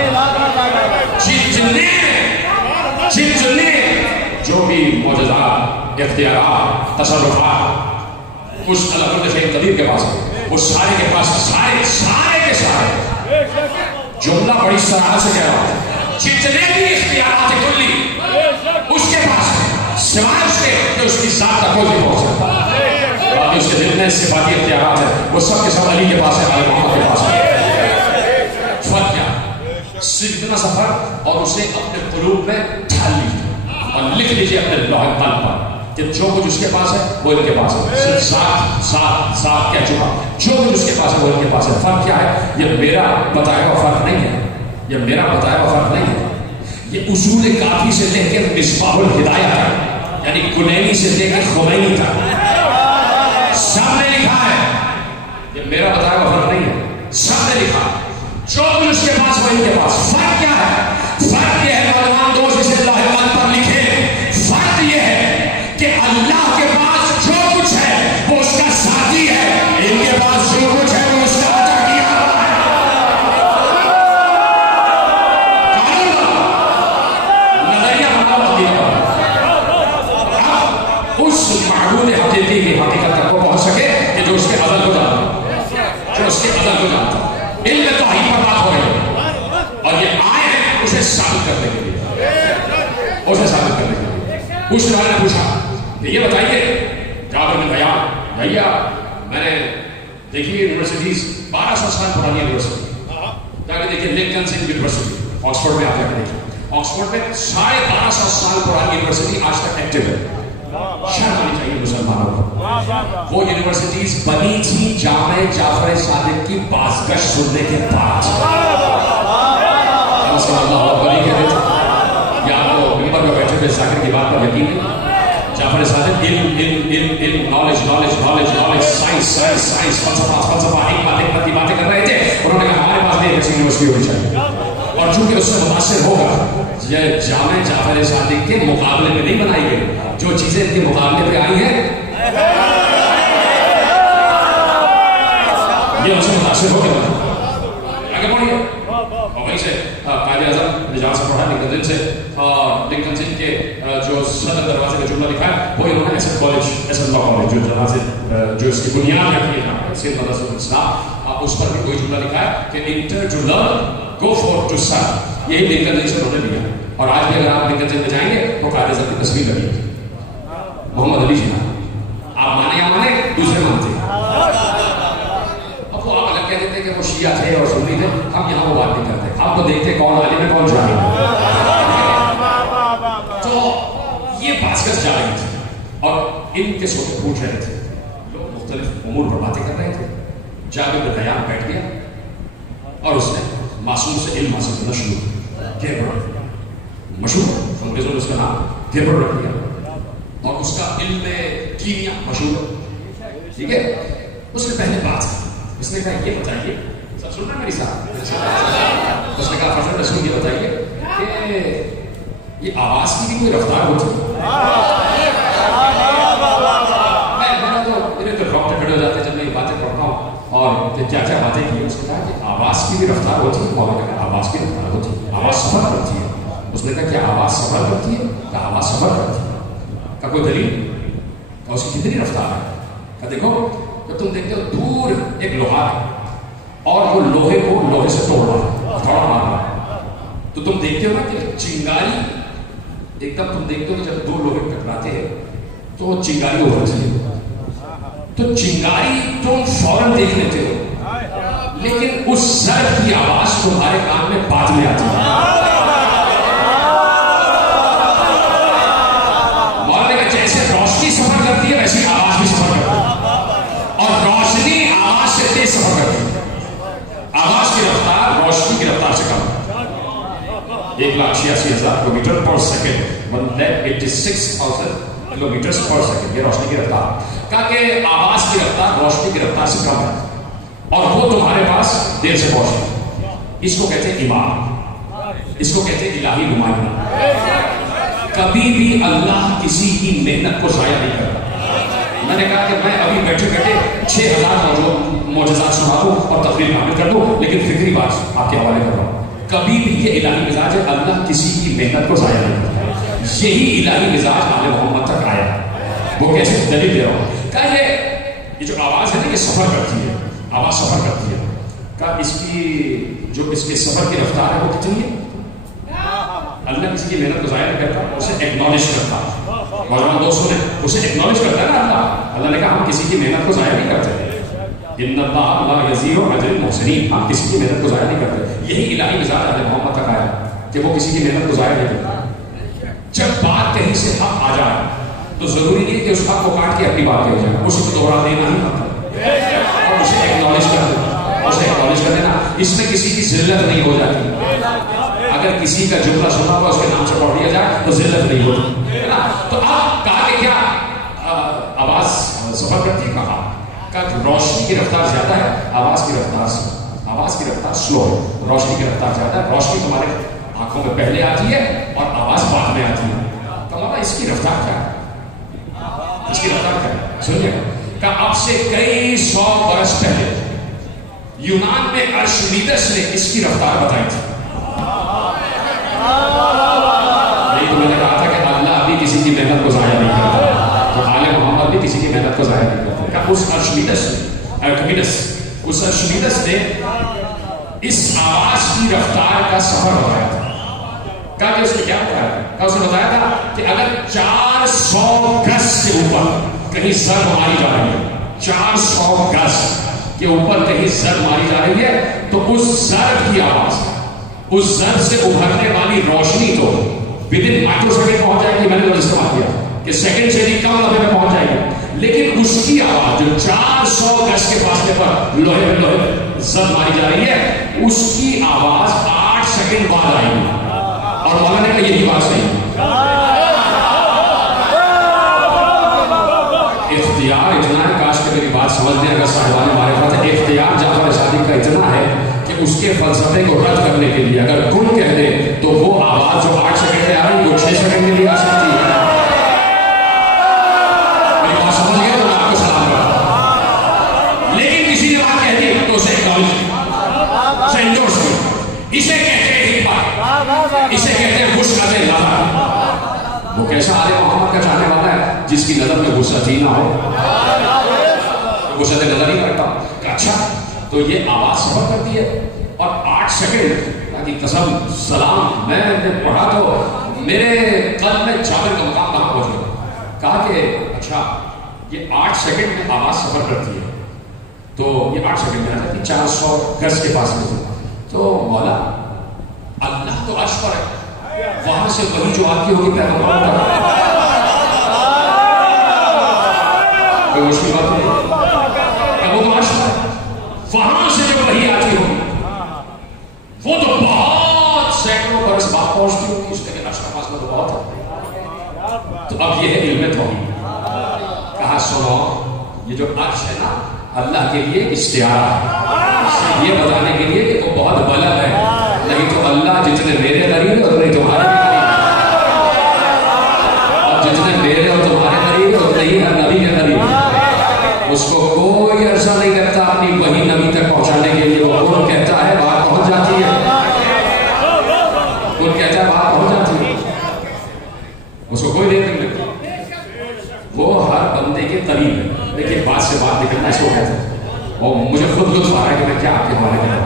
جتنے جو بھی معجزات، اختیارات، تصرفات اس اللہ کل قدیر کے پاس ہے، وہ سارے کے پاس، سارے کے سارے جملہ بڑی صراحت سے کہہ رہا ہوں، جتنے بھی اختیارات کلی اس کے پاس ہے، سوائے اس کے کہ اس کی ذات تک کوئی نہیں پہنچ سکتا. باقی اس کے جتنے صفاتی اختیارات ہیں وہ سب کے سب علی کے پاس ہے، علی محمد کے پاس ہے. فرق کیا؟ صرف اتنا سفر اور اسے اپنے قلوب میں ڈھال لیجیے اور لکھ لیجیے اپنے لوح قلم پر کہ جو کچھ اس کے پاس ہے وہ ان کے پاس ہے. صرف ساتھ کہہ چکا، جو کچھ اس کے پاس ہے وہ ان کے پاس ہے. فرق کیا ہے؟ یہ میرا بتایا ہوا فرق نہیں ہے، یہ میرا بتایا ہوا فرق نہیں ہے. یہ اصول کافی سے لے کے مصباح الہدایہ تک، یعنی کلینی سے لے کے خمینی تک سب نے لکھا ہے. یہ میرا بتایا ہوا فرق نہیں ہے، سب نے لکھا. جو کچھ اس کے پاس وہ ان کے پاس. فرق کیا ہے؟ فرق یہ ہے نوجوان دوست اسے لوح قلم پر لکھے، فرق یہ ہے کہ اللہ کے پاس جو کچھ ہے وہ اس کا ذاتی ہے، ان کے پاس جو کچھ ہے وہ اس کا عطا کیا ہوا ہے. نظریہ بناؤ دیا اب اس معبود حقیقی کی حقیقت تک وہ پہنچ سکے کہ جو اس کے عدل کو جانتا، جو اس کے عدل کو جانتا. علم توحید پر بات ہو رہی ہے اور یہ آئے ہیں اسے ثابت کرنے کے لیے، اسے ثابت کرنے کے لیے. اس والے نے پوچھا یہ بتائیے جابر بن حیان بھیا، میں نے دیکھی یونیورسٹیز 1200 سال پرانی یونیورسٹی، جا کے دیکھیے لنکن یونیورسٹی آکسفورڈ میں، آپ جا کے دیکھیے آکسفورڈ میں 1250 سال پرانی یونیورسٹی آج تک ایکٹیو ہے. شرم آنی چاہیے مسلمانوں کو. وہ یونیورسٹیز بنی تھی جامع جعفر صادق کی بازگشت سننے کے بعد. اللہ بنی کہتے تھے یا وہ ممبر پہ بیٹھے تھے ذاکر کی بات پر یقین نہیں. جعفر صادق علم نالج سائنس فلسفہ حکمت کی باتیں کر رہے تھے. انہوں نے کہا ہمارے پاس بھی ایسی یونیورسٹی ہونی چاہیے اور چونکہ اس سے متاثر ہوگا. یہ جامع جعفر صادق کے مقابلے میں نہیں بنائی گئی، جو چیزیں ان کے مقابلے پہ آئی ہیں یہ ان سے متاثر ہو گیا. آگے بڑھیے اور وہیں سے قائد اعظم نے جہاں سے پڑھا لنکن سے، لنکن سے کے جو صدر دروازے کا جملہ لکھا ہے وہ انہوں نے ایسے کالج، ایسے لا کالج جو جہاں سے جو اس کی بنیاد رکھی ہے سندھ مدرسۃ الاسلام، اس پر بھی کوئی جملہ لکھا ہے کہ enter to learn, go forth to serve. یہی لنکن جن سے انہوں نے لیا. اور آج بھی اگر آپ لنکن جن میں جائیں گے تو قائد اعظم کی تصویر لگی ہے محمد علی جناح. آپ مانے یا مانے دوسرے مانتے ہیں. اب وہ آپ الگ کہہ دیتے کہ وہ شیعہ تھے اور سنی تھے. ہم یہاں وہ بات نہیں کرتے. آپ تو دیکھتے کون عالم ہے کون جاہل ہے. تو یہ بحث جا رہی تھی اور ان کے سوچے پوچھ رہے تھے. لوگ مختلف امور پر باتیں کر رہے تھے. جابر بن حیان بیٹھ گیا اور اس نے معصوم سے علم حاصل کرنا شروع کیا. گیبر مشہور انگریزوں نے اس کا نام گیبر رکھ دیا اور اس کا علم کیمیا مشہور. ٹھیک ہے. اس نے پہلے بات اس نے کہا یہ بتائیے سب سن رہے ہیں میری ساتھ. اس نے کہا فضل رسول یہ بتائیے کہ یہ آواز کی بھی کوئی رفتار ہوتی ہے. میرے تو ڈاکٹر کھڑے ہو جاتے ہیں جب میں یہ باتیں پڑھتا ہوں اور کیا کیا باتیں کی. اس نے کہا کہ آواز کی بھی رفتار ہوتی ہے. مولانا نے کہا آواز کی رفتار ہوتی ہے. آواز سفر کرتی ہے. اس نے کہا کہ آواز سفر کرتی ہے. کہا آواز سفر کرتی ہے. کا کوئی دلیل؟ اور اس کی کتنی رفتار ہے؟ کہ دیکھو جب تم دیکھتے ہو دور ایک لوہا ہے اور وہ لوہے کو لوہے سے توڑ رہا ہے تھوڑا مار رہا ہے تو تم دیکھتے ہو نا کہ چنگاری ایک دم تم دیکھتے ہو کہ جب دو لوہے ٹکراتے ہیں تو وہ چنگاری ابھرتی ہے. تو چنگاری تم فوراً دیکھ لیتے ہو لیکن اس ضرب کی آواز تمہارے کان میں بعد میں آتی ہے. ویسی آواز بھی سفر کرتی ہے اور روشنی آواز سے تیز سفر کرتی ہے. آواز کی رفتار روشنی کی رفتار سے کم. 1,86,000 kilometre per second 1,86,000 kilometre per second یہ روشنی کی رفتار. کہا کہ آواز کی رفتار روشنی کی رفتار سے کم ہے اور وہ تمہارے پاس دیر سے پہنچی. اس کو کہتے ہیں امام. اس کو کہتے ہیں الہی نمائندہ. کبھی بھی اللہ کسی کی محنت کو ضائع نہیں کرتا. میں نے کہا کہ میں ابھی بیٹھے بیٹھے 6,000 معجزات سنا دوں اور تقریر حامل کر دوں لیکن فکری بات آپ کے حوالے کر رہا ہوں. کبھی بھی یہ الہی مزاج ہے. اللہ کسی کی محنت کو ضائع نہیں کرتا. یہی الہی مزاج آل محمد تک آیا. وہ کیسے دلیل دے رہا ہوں. کہا یہ جو آواز ہے نا یہ سفر کرتی ہے. آواز سفر کرتی ہے. کہا اس کی جو اس کے سفر کی رفتار ہے وہ کتنی ہے؟ اللہ کسی کی محنت کو ضائع نہیں کرتا. اسے ایکنالج کرتا. مولانا دوستوں نے اسے ایکنالج کرتا ہے نا. اللہ نے کہا ہم کسی کی محنت کو ضائع نہیں کرتے. ان اللہ لا یضیع اجر المحسنین. ہم کسی کی محنت کو ضائع نہیں کرتے. یہی الہی مزاج آل محمد تک آیا کہ وہ کسی کی محنت کو ضائع نہیں کرتا. جب بات کہیں سے حق آ جائے تو ضروری نہیں کہ اس حق کو کاٹ کے اپنی بات کہی جائے. اس کو دوہرا دینا ہی پڑتا اور اسے ایکنالج کر دینا. اسے ایکنالج کر دینا. اس میں کسی کی ذلت نہیں ہو جاتی. اگر کسی کا جملہ سنا ہوا اس کے نام سے پڑھ دیا جائے تو ذلت نہیں ہوتی ہے نا. تو آپ کہا کہ کیا آواز سفر کرتی ہے؟ کہا کہ روشنی کی رفتار زیادہ ہے آواز کی رفتار سے. آواز کی رفتار سلو ہے. روشنی کی رفتار زیادہ ہے. روشنی تمہارے آنکھوں میں پہلے آتی ہے اور آواز بعد میں آتی ہے. تمہارا اس کی رفتار کیا ہے؟ اس کی رفتار کیا ہے؟ سنیے کہ اب سے کئی 100 برس پہلے یونان میں ارشمیدس نے اس کی رفتار بتائی تھی. تو میں نے کہا تھا کہ اللہ بھی کسی کی محنت کو ضائع نہیں کرتا. تو آل محمد بھی کسی کی محنت کو ضائع نہیں کرتا. اس ارشمیدس نے اس آواز کی رفتار کا سفر بتایا تھا. کہا کہ اس نے کیا بتایا تھا؟ کہا اس نے بتایا تھا کہ اگر 400 گز سے اوپر کہیں ضرب ماری جا رہی ہے 400 گز کے اوپر کہیں ضرب ماری جا رہی ہے تو اس ضرب کی آواز اس ضرب سے ابھرنے والی روشنی تو ودن مائکرو سیکنڈ پہنچ جائے گی. میں نے استعمال کیا کہ سیکنڈ سے بھی کم لمحے میں پہنچ جائے گی. لیکن اس کی آواز جو 400 گز کے فاصلے پر لوہے میں لوہے ضرب ماری جا رہی ہے اس کی آواز 8 سیکنڈ بعد آئے گی. اور مولانا نے کہا یہی بات صحیح ہے. اختیار اتنا ہے. کاش کہ میری بات سمجھ لیں اگر صاحبان معرفت ہے. اختیار جعفر صادق کا اتنا ہے کہ اس کے فلسفے کو رد کرنے کے لیے اگر کن کہہ دے تو وہ آواز جو 8 سیکنڈ میں آ رہی وہ 6 سیکنڈ میں بھی آ سکتی ہے. میری بات سمجھ گئے تو میں آپ کو سلام کرتا ہوں. لیکن کسی نے بات کہہ دی تو اسے اکنالج اسے انڈورس کر. اسے کہتے ہیں حکمت. اسے کہتے ہیں غصہ لانا. وہ کیسا آل محمد کا چاہنے والا ہے جس کی نظر میں غصہ ہی نہ ہو. غصہ نظر ہی کرتا. اچھا تو یہ آواز سفر کرتی ہے اور 8 سیکنڈ کہ قسم سلام میں نے پڑھا تو میرے قلب میں جابر کا مقام کہاں پہنچ گیا. کہا کہ اچھا یہ 8 سیکنڈ میں آواز سفر کرتی ہے تو یہ 8 سیکنڈ میں آ جاتی 400 گز کے پاس میں. تو مولا اللہ تو عرش پر ہے, وہاں سے وہی جو آتی ہوگی پیغمبر کا کوئی مشکل بات نہیں, وہ تو عرش پر ہے, وہاں سے جو وہی آتی ہوگی وہ تو بہت سینکڑوں برس بعد پہنچتی ہوگی, اس لیے عرش کا فاصلہ تو بہت ہے. تو اب یہ ہے علم توحید. کہا سنو یہ جو عرش ہے نا اللہ کے لیے استعارہ ہے, یہ بتانے کے لیے کہ وہ بہت بلند ہے, نہیں تو اللہ جتنے میرے قریب ہے اتنے تمہارے قریب, اور جتنے میرے اور تمہارے قریب ہے اتنے ہی ہر نبی کے قریب ہے. اس کو کوئی عرصہ نہیں کرتا اپنی وہی نبی تک پہنچانے کے لیے, وہ کون کہتا ہے بات پہنچ جاتی ہے, کون کہتا ہے بات پہنچ جاتی ہے, اس کو کوئی نہیں کرتا, وہ ہر بندے کے قریب ہے. دیکھیے بات سے بات نکلنا اس کو کہتے ہیں, اور مجھے خود لطف آ رہا ہے کہ میں کیا آپ کے حوالے کروں.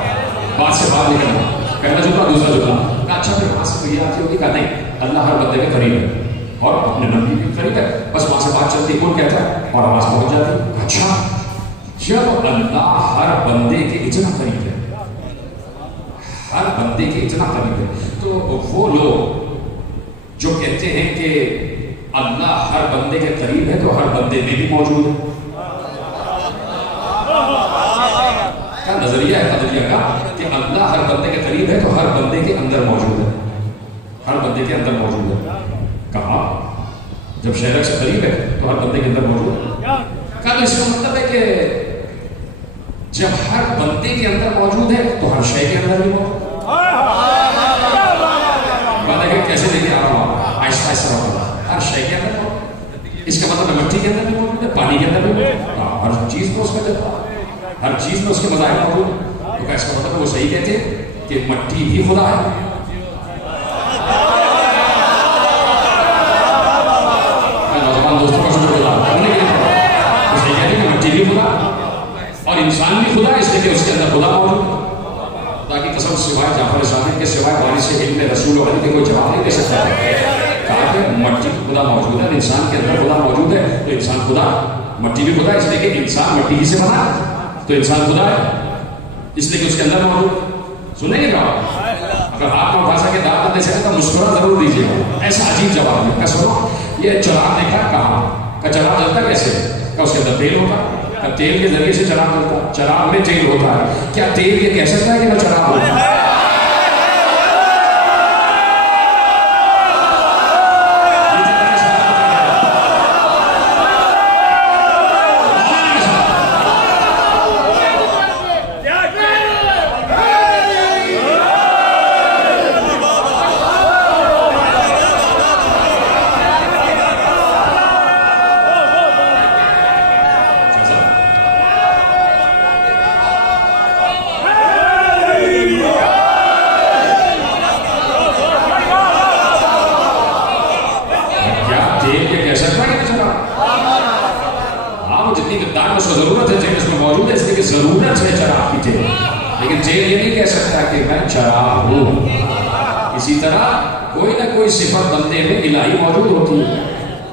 بات سے بات نکلنا, پہلا جملہ دوسرا جملہ, اچھا پھر وہاں سے تو یہ آتی ہوگی, کہا نہیں اللہ ہر بندے کے قریب ہے اور اپنے نبی بھی قریب ہے, بس وہاں سے بات چلتی کون کہتا ہے اور آواز پہنچ جاتی. اچھا جب اللہ ہر بندے کے اتنا قریب ہے, ہر بندے کے اتنا قریب ہے, تو وہ لوگ جو کہتے ہیں کہ اللہ ہر بندے کے قریب ہے تو ہر بندے میں بھی موجود ہے, کیا نظریہ ہے قدریہ کا کہ اللہ ہر بندے کے قریب ہے تو ہر بندے کے اندر موجود ہے, ہر بندے کے اندر موجود ہے. کہا جب شہرک سے قریب ہے تو ہر بندے کے اندر موجود ہے. کہا اس کا مطلب ہے کہ جب ہر بندے کے اندر موجود ہے تو ہر شے کے اندر بھی موجود ہے. بات ہے کہ کیسے دیکھیں آ رہا ہوں آہستہ آہستہ ہوگا, ہر شے کے اندر موجود, اس کا مطلب مٹی کے اندر بھی موجود ہے, پانی کے اندر بھی موجود ہے, ہر چیز میں اس میں دیتا ہے, ہر چیز میں اس کے مظاہر موجود ہے. تو کیا اس کا مطلب وہ صحیح کہتے ہیں کہ مٹی بھی خدا ہے. نوجوان دوستوں کا شکر گزار کرنے کے لیے وہ صحیح کہتے ہیں کہ مٹی بھی خدا اور انسان بھی خدا, اس لیے کہ اس کے اندر خدا موجود ہے. تاکہ قسم سوائے جعفر صادق کے سوائے وارث علم رسول اور کے کوئی جواب نہیں دے سکتا. کہا کہ مٹی خدا موجود ہے, انسان کے اندر خدا موجود ہے, تو انسان خدا, مٹی بھی خدا, اس لیے کہ انسان مٹی ہی سے بنا تو انسان خدا ہے, اس لیے کہ اس کے اندر موجود. سنیں گے جواب, اگر آپ کو بھاشا کے دعوت دے سکے تو مسکرا ضرور دیجیے گا. ایسا عجیب جواب ہے. سنو یہ چراغ دیکھا کہاں کا چراغ جلتا کیسے, کیا اس کے اندر تیل ہوتا, کیا تیل کے ذریعے سے چراغ جلتا, چراغ میں تیل ہوتا ہے, کیا تیل یہ کہہ سکتا ہے کہ وہ چراغ ہوتا ہے؟ اسی طرح کوئی نہ کوئی صفت بندے میں الہی موجود ہوتی ہے,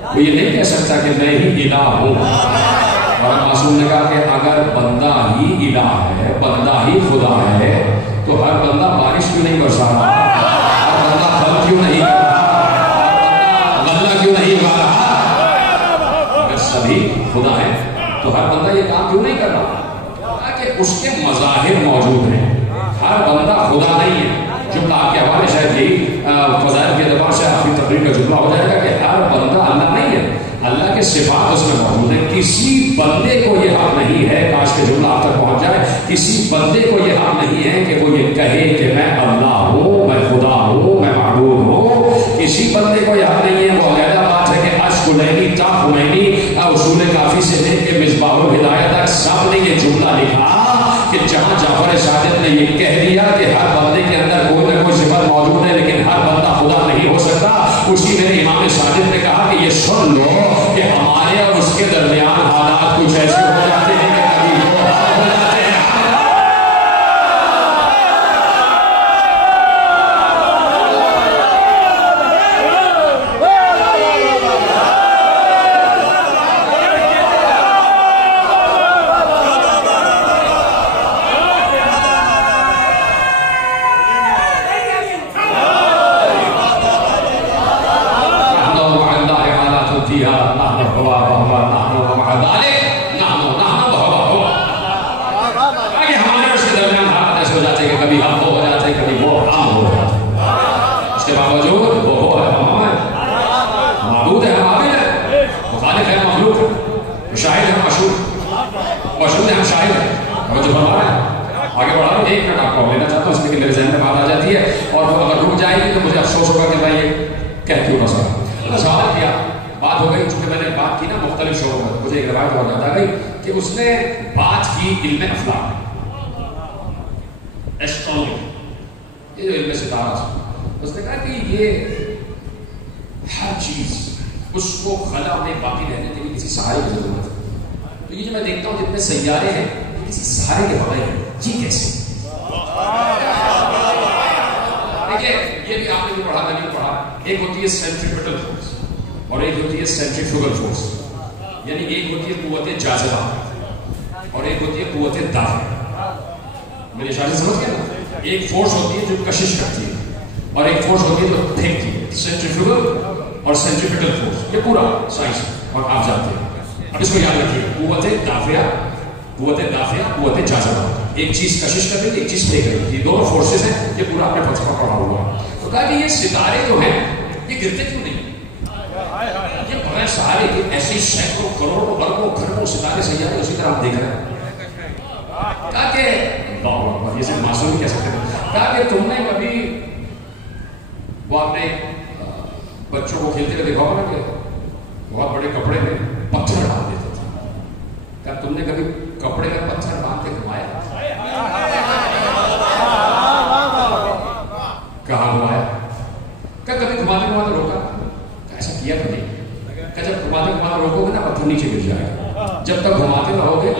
وہ یہ نہیں کہہ سکتا کہ میں ہی الہ ہوں. اور معصوم نے کہا کہ اگر بندہ ہی الہ ہے, بندہ ہی خدا ہے, تو ہر بندہ بارش کیوں نہیں برسا رہا, ہر بندہ پھل کیوں نہیں کر رہا, غلہ کیوں نہیں اگا رہا؟ اگر سبھی خدا ہے تو ہر بندہ یہ کام کیوں نہیں کر رہا؟ تاکہ اس کے مظاہر موجود ہیں. ہر بندہ خدا نہیں ہے. جملہ آپ کے حوالے شاید یہی فضائل کے اعتبار سے آپ کی تقریر کا جملہ ہو جائے گا کہ ہر بندہ اللہ نہیں ہے, اللہ کے صفات اس میں موجود ہیں. کسی بندے کو یہ حق نہیں ہے, کاش کے جملہ آپ تک پہنچ جائے, کسی بندے کو یہ حق نہیں ہے کہ وہ یہ کہے کہ میں اللہ ہوں, میں خدا ہوں, میں معبود ہوں. کسی بندے کو یہ حق نہیں ہے. وہ علیحدہ بات ہے کہ عرش کلینی تا خمینی اصول کافی سے لے کے مصباح الہدایہ تک سب نے یہ جملہ لکھا کہ جہاں جعفر صادق نے یہ کہہ دیا کہ ہر بندے کے اندر کوئی نہ کوئی صفت موجود ہے لیکن ہر بندہ خدا نہیں ہو سکتا, اس کی میرے امام صادق نے کہا کہ یہ سن لو کہ ہمارے اور اس کے درمیان حالات کچھ ایسے ہو جاتے ہیں کہ کبھی وہ ہو جاتے ہیں. کہ کبھی ہم وہ ہو جاتے ہیں کبھی وہ ہم ہو جاتے ہیں، اس کے باوجود وہ ہے ہم ہے، معبود ہے ہم عابد ہے، خالق ہے ہم مخلوق ہے، شاہد ہے ہم مشہود ہے ہم شاہد ہیں. اور جو فرما ہے آگے بڑھا رہا ہوں، ایک منٹ آپ کو لینا چاہتا ہوں اس لیے کہ میرے ذہن میں بات آ جاتی ہے اور وہ اگر رک جائے گی تو مجھے افسوس ہوگا کہ میں یہ کہہ کیوں نہ سکا. سوال کیا بات ہو گئی، چونکہ میں نے بات کی نا مختلف شعبوں میں، مجھے ایک روایت اور یاد آ گئی کہ اس نے بات کی علم افلاک، ایسٹرونومی، یہ جو علم ستارہ سے، اس نے کہا کہ یہ ہر چیز اس کو خلا میں باقی رہنے کے لیے کسی سہارے کی ضرورت ہے. تو یہ جو میں دیکھتا ہوں جتنے سیارے ہیں کسی سہارے کے بغیر ہیں، یہ کیسے؟ دیکھیے یہ بھی آپ نے بھی پڑھا، میں نے پڑھا، ایک ہوتی ہے سینٹریپیٹل فورس اور ایک ہوتی ہے سینٹریفیوگل فورس، یعنی ایک ہوتی ہے قوت جاذبہ اور ایک ہوتی ہے قوت دافع. میری اشارے سمجھ گئے نا؟ ایک فورس ہوتی ہے جو کشش کرتی ہے اور ایک فورس ہوتی ہے جو پھینکتی ہے. سینٹریفیوگل اور سینٹریپیٹل فورس، یہ پورا سائنس اور آپ جانتے ہیں. اب اس کو یاد رکھیے، قوت دافع، قوت جاذبہ، ایک چیز کشش کر رہی ہے ایک چیز پھینک رہی ہے، یہ دونوں فورسز ہیں. یہ پورا آپ نے فلسفہ پڑھا ہوا ہے. تو کہا کہ یہ ستارے جو ہیں یہ گرتے کیوں نہیں؟ یہ بڑے سارے ایسے سینکڑوں کروڑوں اربوں کھربوں ستارے سیارے اسی طرح ہم دیکھ رہے ہیں. کہا کہ یہ صرف معصوم نہیں کہہ سکتے. کہا کہ تم نے کبھی وہ اپنے بچوں کو کھیلتے ہوئے دیکھا ہوگا کہ بہت بڑے کپڑے میں پتھر ڈال دیتے تھے. کیا تم نے کبھی کپڑے میں پتھر باندھ کے گھمایا؟ کہاں گھمایا؟ کیا کبھی گھماتے گھماتے روکا؟ ایسا کیا کبھی؟ کہ جب گھماتے گھماتے روکو گے نا پتھر نیچے گر جائے گا، جب تک گھماتے رہو گے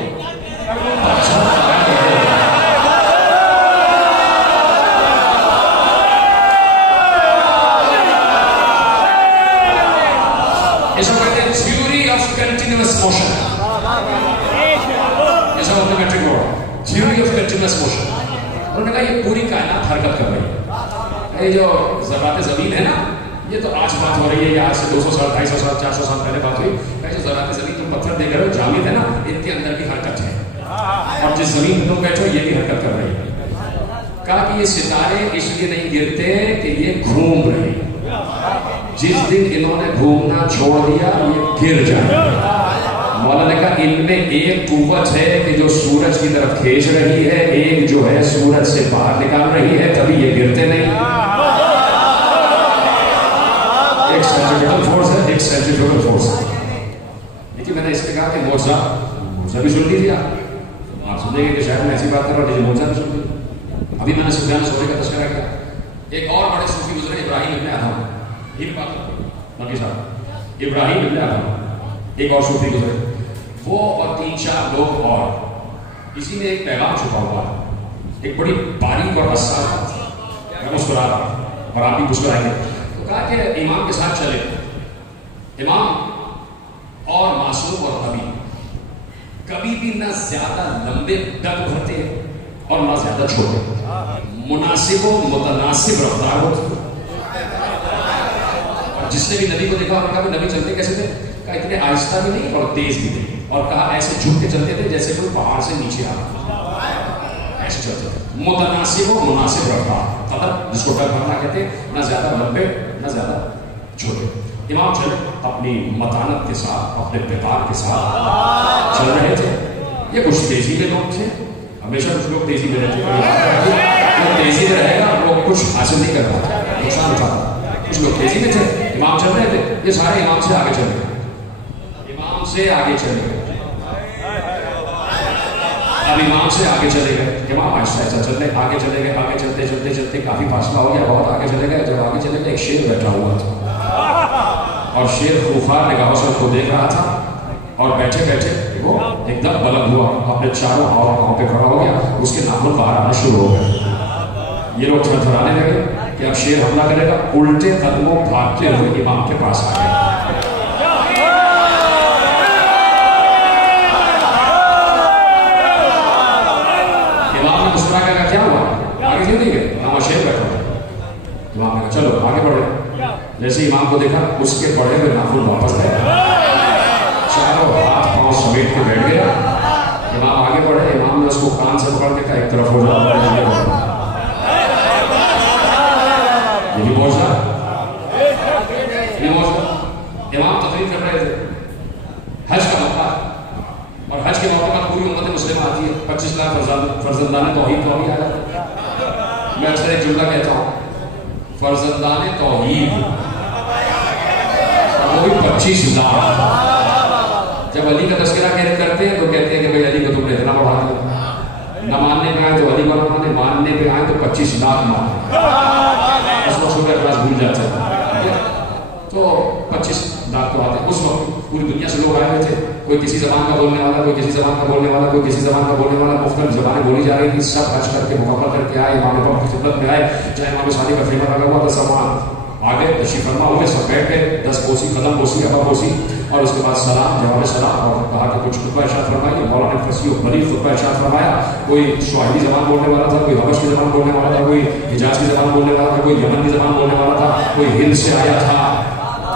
اس کو کہتے ہیں تھیوری آف کنٹینیوس موشن. یہ سب اپنے matric board, theory of continuous motion. انہوں نے کہا یہ پوری کائنات حرکت کر رہی ہے. یہ جو ذرات زمین ہے نا، یہ تو آج بات ہو رہی ہے، یا آج سے 200 سال 250 سال 400 سال پہلے بات ہوئی. جو ذرات زمین تم پتھر دیکھ رہے ہو جامد ہے نا، ان کے اندر بھی حرکت ہے اور جس زمین پہ تم بیٹھو یہ بھی حرکت کر رہی ہے. کہا کہ یہ ستارے اس لیے نہیں گرتے کہ یہ گھوم رہے ہیں، جس دن انہوں نے گھومنا چھوڑ دیا یہ گر جائے. مولانا نے کہا ان میں ایک قوت ہے کہ جو سورج کی طرف کھینچ رہی ہے، ایک جو ہے سورج سے باہر نکال رہی ہے، تبھی یہ گرتے نہیں. ایک سینٹریفیوگل فورس ہے، ایک سینٹریفیوگل فورس ہے. لیکن میں نے اس پہ کہا کہ موزہ بھی سن لیجیے. آپ سنیں گے کہ شاید میں ایسی بات کر رہا ہوں، موزہ بھی سن لیجیے. ابھی میں نے سفیان ثوری کا تذکرہ کیا. ایک اور بڑے صوفی گزرے ابراہیم ابن ادہم، یہ بھی بات باقی صاحب ابراہیم ابن ادہم، ایک اور صوفی گزرے. وہ اور 3-4 لوگ اور اسی میں ایک پیغام چھپا ہوا ہے، ایک بڑی باریک اور حساس بات. میں مسکرا رہا ہوں اور آپ بھی مسکرائیں گے. تو کہا کہ امام کے ساتھ چلے. امام اور معصوم اور نبی کبھی بھی نہ زیادہ لمبے ڈگ بھرتے ہیں اور نہ زیادہ چھوٹے، مناسب و متناسب رفتار ہوتی. اور جس نے بھی نبی کو دیکھا اور کہا کہ نبی چلتے کیسے تھے؟ کہا اتنے آہستہ بھی نہیں اور تیز بھی نہیں، اور کہا ایسے جھک کے چلتے تھے جیسے کوئی پہاڑ سے نیچے آ رہا، ایسے چلتے تھے. متناسب و مناسب رفتار، قدر جس کو ڈگ بھرنا کہتے ہیں، نہ زیادہ لمبے نہ زیادہ چھوٹے. امام چلے اپنی متانت کے ساتھ، اپنے پیغام کے ساتھ چل رہے تھے. یہ کچھ تیزی کے لوگ تھے، ہمیشہ کچھ لوگ تیزی میں رہتے ہیں، جو تیزی میں رہے گا وہ کچھ حاصل نہیں کر پاتا، نقصان اٹھاتا. کچھ لوگ تیزی میں تھے، امام چل رہے تھے، یہ سارے امام سے آگے چلے گئے، امام سے آگے چلے گئے. اب امام سے آگے چلے گئے، امام آہستہ آہستہ چلتے آگے چلے گئے. آگے چلتے چلتے چلتے کافی فاصلہ ہو گیا، بہت آگے چلے گئے. جب آگے چلے گئے ایک شیر بیٹھا ہوا تھا اور شیر خوفار نگاہوں سے ان کو دیکھ رہا تھا اور بیٹھے بیٹھے وہ ایک دم بلند ہوا، اپنے چاروں پاؤں پہ کھڑا ہو گیا، اس کے ناخن باہر آنا شروع ہو گئے. یہ لوگ تھرتھرانے لگے کہ اب شیر حملہ کرے گا. الٹے قدموں بھاگتے ہوئے امام کے پاس آ گئے. امام نے مسکرا کے کہا کیا ہوا؟ آگے کیوں نہیں گئے؟ ہاں شیر بیٹھا ہوا. امام نے کہا چلو آگے بڑھے. جیسے امام کو دیکھا اس کے بڑھے ہوئے ناخن واپس گئے، چاروں ہاتھ پاؤں سمیٹ کے بیٹھ گیا. امام آگے بڑھے. امام نے اس کو کان سے پکڑ کے کہا ایک طرف ہو جاؤ. بھی آیا. میں اکثر ایک جملہ کہتا ہوں, فرزندان توحید وہ بھی 25 لاکھ. جب علی کا تذکرہ کرتے ہیں تو کہتے ہیں کہ بھائی علی کو تم نے اتنا بڑھا دیا, نہ ماننے پہ آئے تو علی کو نہ مانے, ماننے پہ آئے تو 25 لاکھ مانے. اس وقت صبح کلاس بھول جاتے ہیں تو 25 لاکھ تو آتے ہیں. اس وقت پوری دنیا سے لوگ آئے ہوئے تھے, کوئی کسی زبان کا بولنے والا, کوئی کسی زبان کا بولنے والا, کوئی کسی زبان کا بولنے والا, مختلف زبانیں بولی جا رہی تھی. سب حج کر کے مکمل کر کے آئے, امام پاک کی خدمت میں آئے, چاہے امام صادق کا خیمہ لگا ہوا تھا, سب آگے تشریف فرما ہوئے, سب بیٹھ گئے, 10 بوسی, قدم بوسی, ابا بوسی, اور اس کے بعد سلام, جواب سلام, اور کہا کہ کچھ خطبہ ارشاد فرمائیے. مولانا نے فصیح و بلیغ خطبہ ارشاد فرمایا. کوئی سواحلی زبان بولنے والا تھا, کوئی حبش کی زبان بولنے والا تھا, کوئی حجاز کی زبان بولنے والا تھا, کوئی یمن کی زبان بولنے والا تھا, کوئی ہند سے آیا تھا,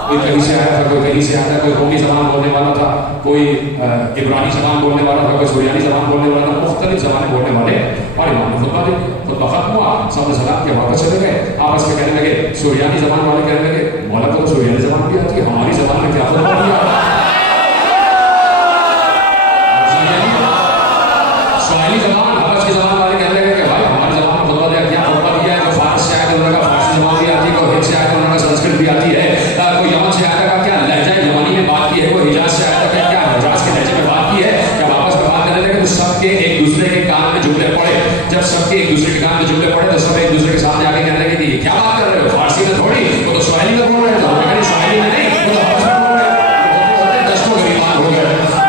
کوئی کہیں سے آیا تھا, کوئی کہیں سے آیا تھا, کوئی قومی زبان بولنے والا تھا, کوئی عبرانی زبان بولنے والا تھا, کوئی سوریانی زبان بولنے والا تھا, مختلف زبانیں بولنے والے. اور امام نے خطبہ دیا, خطبہ ختم ہوا, سب نے سلام کیا, واپس چلے گئے. آپس میں کہنے لگے, سوریانی زبان والے کہنے لگے, مولا کو تو سوریانی زبان بھی آتی ہے, ہماری زبان میں کیا خطبہ دیا. سواحلی زبان, حبش کی زبان والے کہنے لگے کہ بھائی ہماری زبان میں خطبہ دیا, کیا خطبہ دیا ہے. جو فارس سے آئے تو انہوں نے کہا فارسی زبان بھی آتی ہے, کوئی ہند سے آئے تو انہوں نے کہا سنسکرت بھی آتی ہے, کوئی یمن سے آیا تھا کیا لہجہ یمنی میں بات کی ہے, کوئی حجاز سے آیا تھا کیا حجاز کے لہجے میں بات کی ہے. جب آپس میں بات کرنے لگے تو سب کے ایک دوسرے کے کان میں جملے پڑے. جب سب کے ایک دوسرے کے کان میں جملے پڑے تو سب ایک دوسرے کے سامنے آگے کہنے لگے کہ یہ کیا بات کر رہے ہو, فارسی میں تھوڑی, وہ تو سواحلی میں بول رہے تھے, سواحلی میں نہیں, وہ تو حبش میں بول رہے تھے. دستوں غریبان ہو گئے.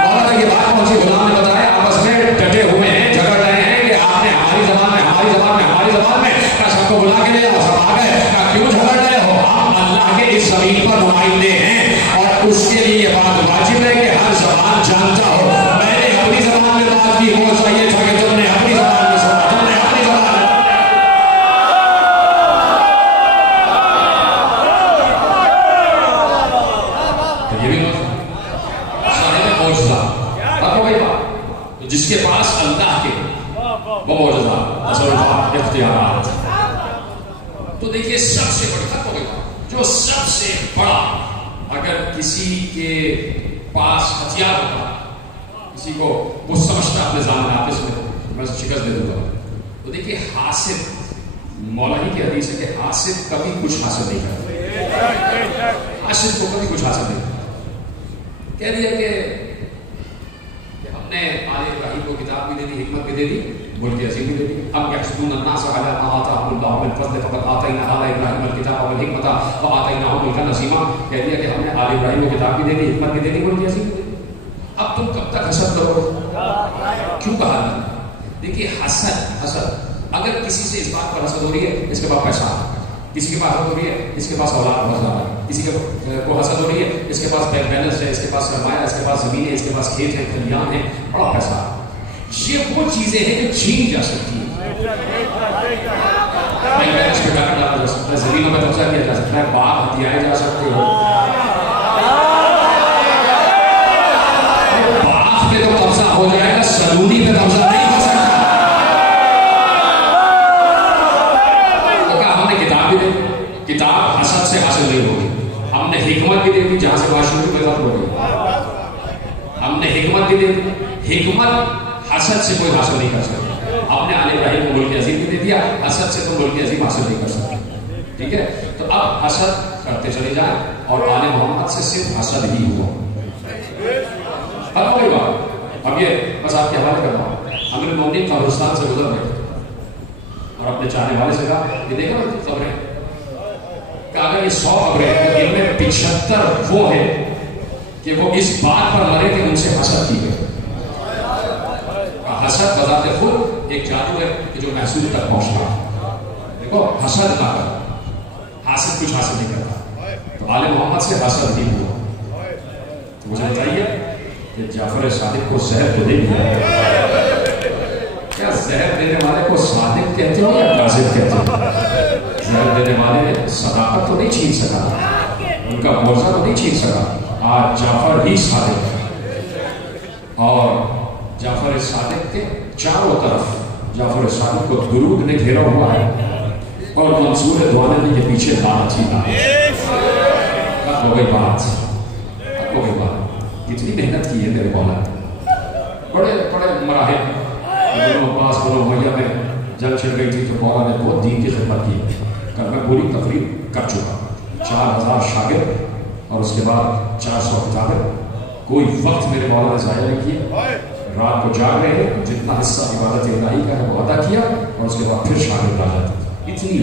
اور یہ بات پہنچی, غلام نے بتایا, آپس میں ڈٹے ہوئے ہیں, جھگڑ رہے ہیں کہ آپ نے ہماری زبان میں, ہماری زبان میں, ہماری زبان میں. کیا سب کو بلا کے لے جاؤ, سب آ گئے. کیوں جھگڑ رہے ہو, آپ اللہ کے اس زمین پر نمائندے ہیں, اور اس کے لیے یہ بات واجب ہے کہ ہر زبان جانتا ہو. میں نے اپنی زبان میں بات کی, ہو چاہیے تھا کہ تم نے اپنی زبان میں سنا, تم نے اپنی زبان میں. یہ بھی جس کے پاس اللہ کے وہ معجزات, تصرفات, اختیارات. تو دیکھیے سب سے بڑا جو سب سے بڑا, اگر کسی کے پاس ہتھیار ہوتا, کسی کو وہ سمجھتا اپنے ذہن آپس میں شکست دے دوں گا, تو دیکھیے حاسد, مولا ہی کی حدیث ہے کہ حاسد کبھی کچھ حاصل نہیں کرتا. حاسد کو کبھی کچھ حاصل نہیں کرتا. کہہ دیا کہ ہم نے آل ابراہیم کو کتاب بھی دے دی, حکمت بھی دے دی, ملک عظیم بھی دے دی. اب یحسدون الناس علی ما آتاهم الله من فضل فقد آتینا آل ابراہیم الکتاب والحکمۃ وآتیناهم ملکا عظیما. کہہ دیا کہ ہم نے آل ابراہیم کو کتاب بھی دے دی, حکمت بھی دے دی, ملک عظیم بھی دے دی. اب تم کب تک حسد کرو, کیوں کہا ہے. دیکھیے حسد اگر کسی سے اس بات پر حسد ہو رہی ہے, اس کے پاس پیسہ, کسی کے پاس حسد ہو رہی ہے, اس کے پاس اولاد بہت زیادہ ہے, کسی کو حسد ہو رہی ہے, اس کے پاس بینک بیلنس ہے, اس کے پاس سرمایہ, اس کے پاس زمین ہے, اس کے پاس کھیت ہے, کھلیان ہے, بڑا پیسہ. یہ وہ چیزیں ہیں جو چھین جا سکتی ہیں. بینک بیلنس پہ ڈاکہ ڈالا جا سکتا ہے, زمینوں پہ قبضہ کیا جا سکتا ہے, باغ ہتھیائے جا سکتے ہو. باغ پہ تو قبضہ ہو جائے گا, سلونی پہ قبضہ نہیں ہو سکتا. کتاب حسد سے حاصل نہیں ہوگی. ہم نے حکمت بھی دے دی, جہاں سے معاشرے پیدا ہو گئی. ہم نے حکمت بھی دے دی, حکمت حسد سے کوئی حاصل نہیں کر سکتا. آپ نے آل ابراہیم کو ملک عظیم بھی دے دیا, حسد سے تو ملک عظیم حاصل نہیں کر سکتے. ٹھیک ہے, تو اب حسد کرتے چلے جائیں, اور آل محمد سے صرف حسد ہی ہوا. ختم ہو گئی بات. اب یہ بس آپ کے حوالے کر رہا ہوں. امیر المومنین قبرستان سے گزر گئے اور اپنے چاہنے والے سے کہا, یہ دیکھا نا قبریں, کہ اگر یہ 100 قبریں ہیں, ان میں 75 وہ ہیں کہ وہ اس بات پر مرے کہ ان سے حسد کی گئی. حسد بذات خود ایک جادو ہے کہ جو محسوس تک پہنچتا ہے. دیکھو حسد نہ کرو, حاسد کچھ حاصل نہیں کرتا. تو آل محمد سے حسد نہیں ہوا. تو مجھے بتائیے کہ جعفر صادق کو زہر تو نہیں دیا, کیا زہر دینے والے کو صادق کہتے ہو یا کاذب کہتے ہو؟ زہر دینے والے نے صداقت تو نہیں چھین سکا, ان کا موضوع تو نہیں چھین سکا. آج جعفر ہی صادق ہے, اور جعفر صادق کے چاروں طرف جعفر صادق کو درود نے گھیرا ہوا ہے, اور منصور دوانہ نے کے پیچھے لعنت ہی لعنت. اب ہو گئی بات, اب ہو گئی بات. کتنی محنت کی ہے میرے مولا, بڑے بڑے مراحل, بنو عباس بنو امیہ میں جنگ چھڑ گئی تھی تو مولا نے بہت دین کی خدمت کی کل میں پوری تقریب کر چکا 4000 شاگرد اور اس کے بعد 400 کتابیں کوئی وقت میرے مولا نے ضائع نہیں کیا رات کو جاگ رہے ہیں جتنا حصہ عبادت الہی کا ہے وہ ادا کیا اور اس کے بعد پھر شاگرد آ جاتے اتنی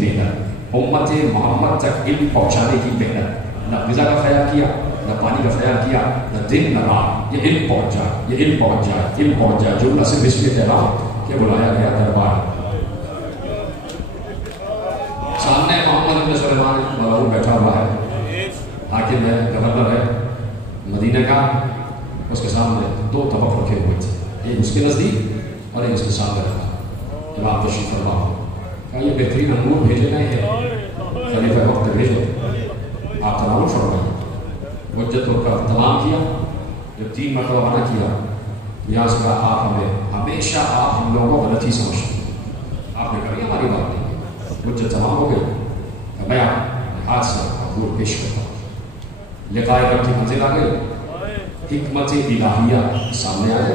محنت امت محمد تک علم پہنچانے کی محنت نہ غذا کا خیال کیا نہ پانی کا خیال کیا نہ دن نہ رات یہ علم پہنچ جائے یہ علم پہنچ جائے علم پہنچ جائے جو نہ صرف اس لیے کہہ رہا ہوں کہ بلایا گیا دربار سامنے محمد بن سلیمان ملعون بیٹھا ہوا ہے حاکم ہے گورنر ہے مدینہ کا اس کے سامنے 2 طبق رکھے ہوئے تھے ایک اس کے نزدیک اور ایک اس کے سامنے رکھا امام تشریف فرما کہا یہ بہترین انگور بھیجے گئے ہیں خلیفہ وقت بھیجو آپ تناول فرمائیں حجت کا تمام کیا جب 3 مرتبہ منع کیا یہاں سے کہا آپ ہمیں ہمیشہ آپ ہم لوگوں کو غلطی سمجھتے آپ نے کبھی ہماری بات نہیں حجت تمام ہو گئی میں ہاتھ سے انگور پیش کرتا ہوں لقائے کب کی منزل آ گئی حکمت الہیہ سامنے آئے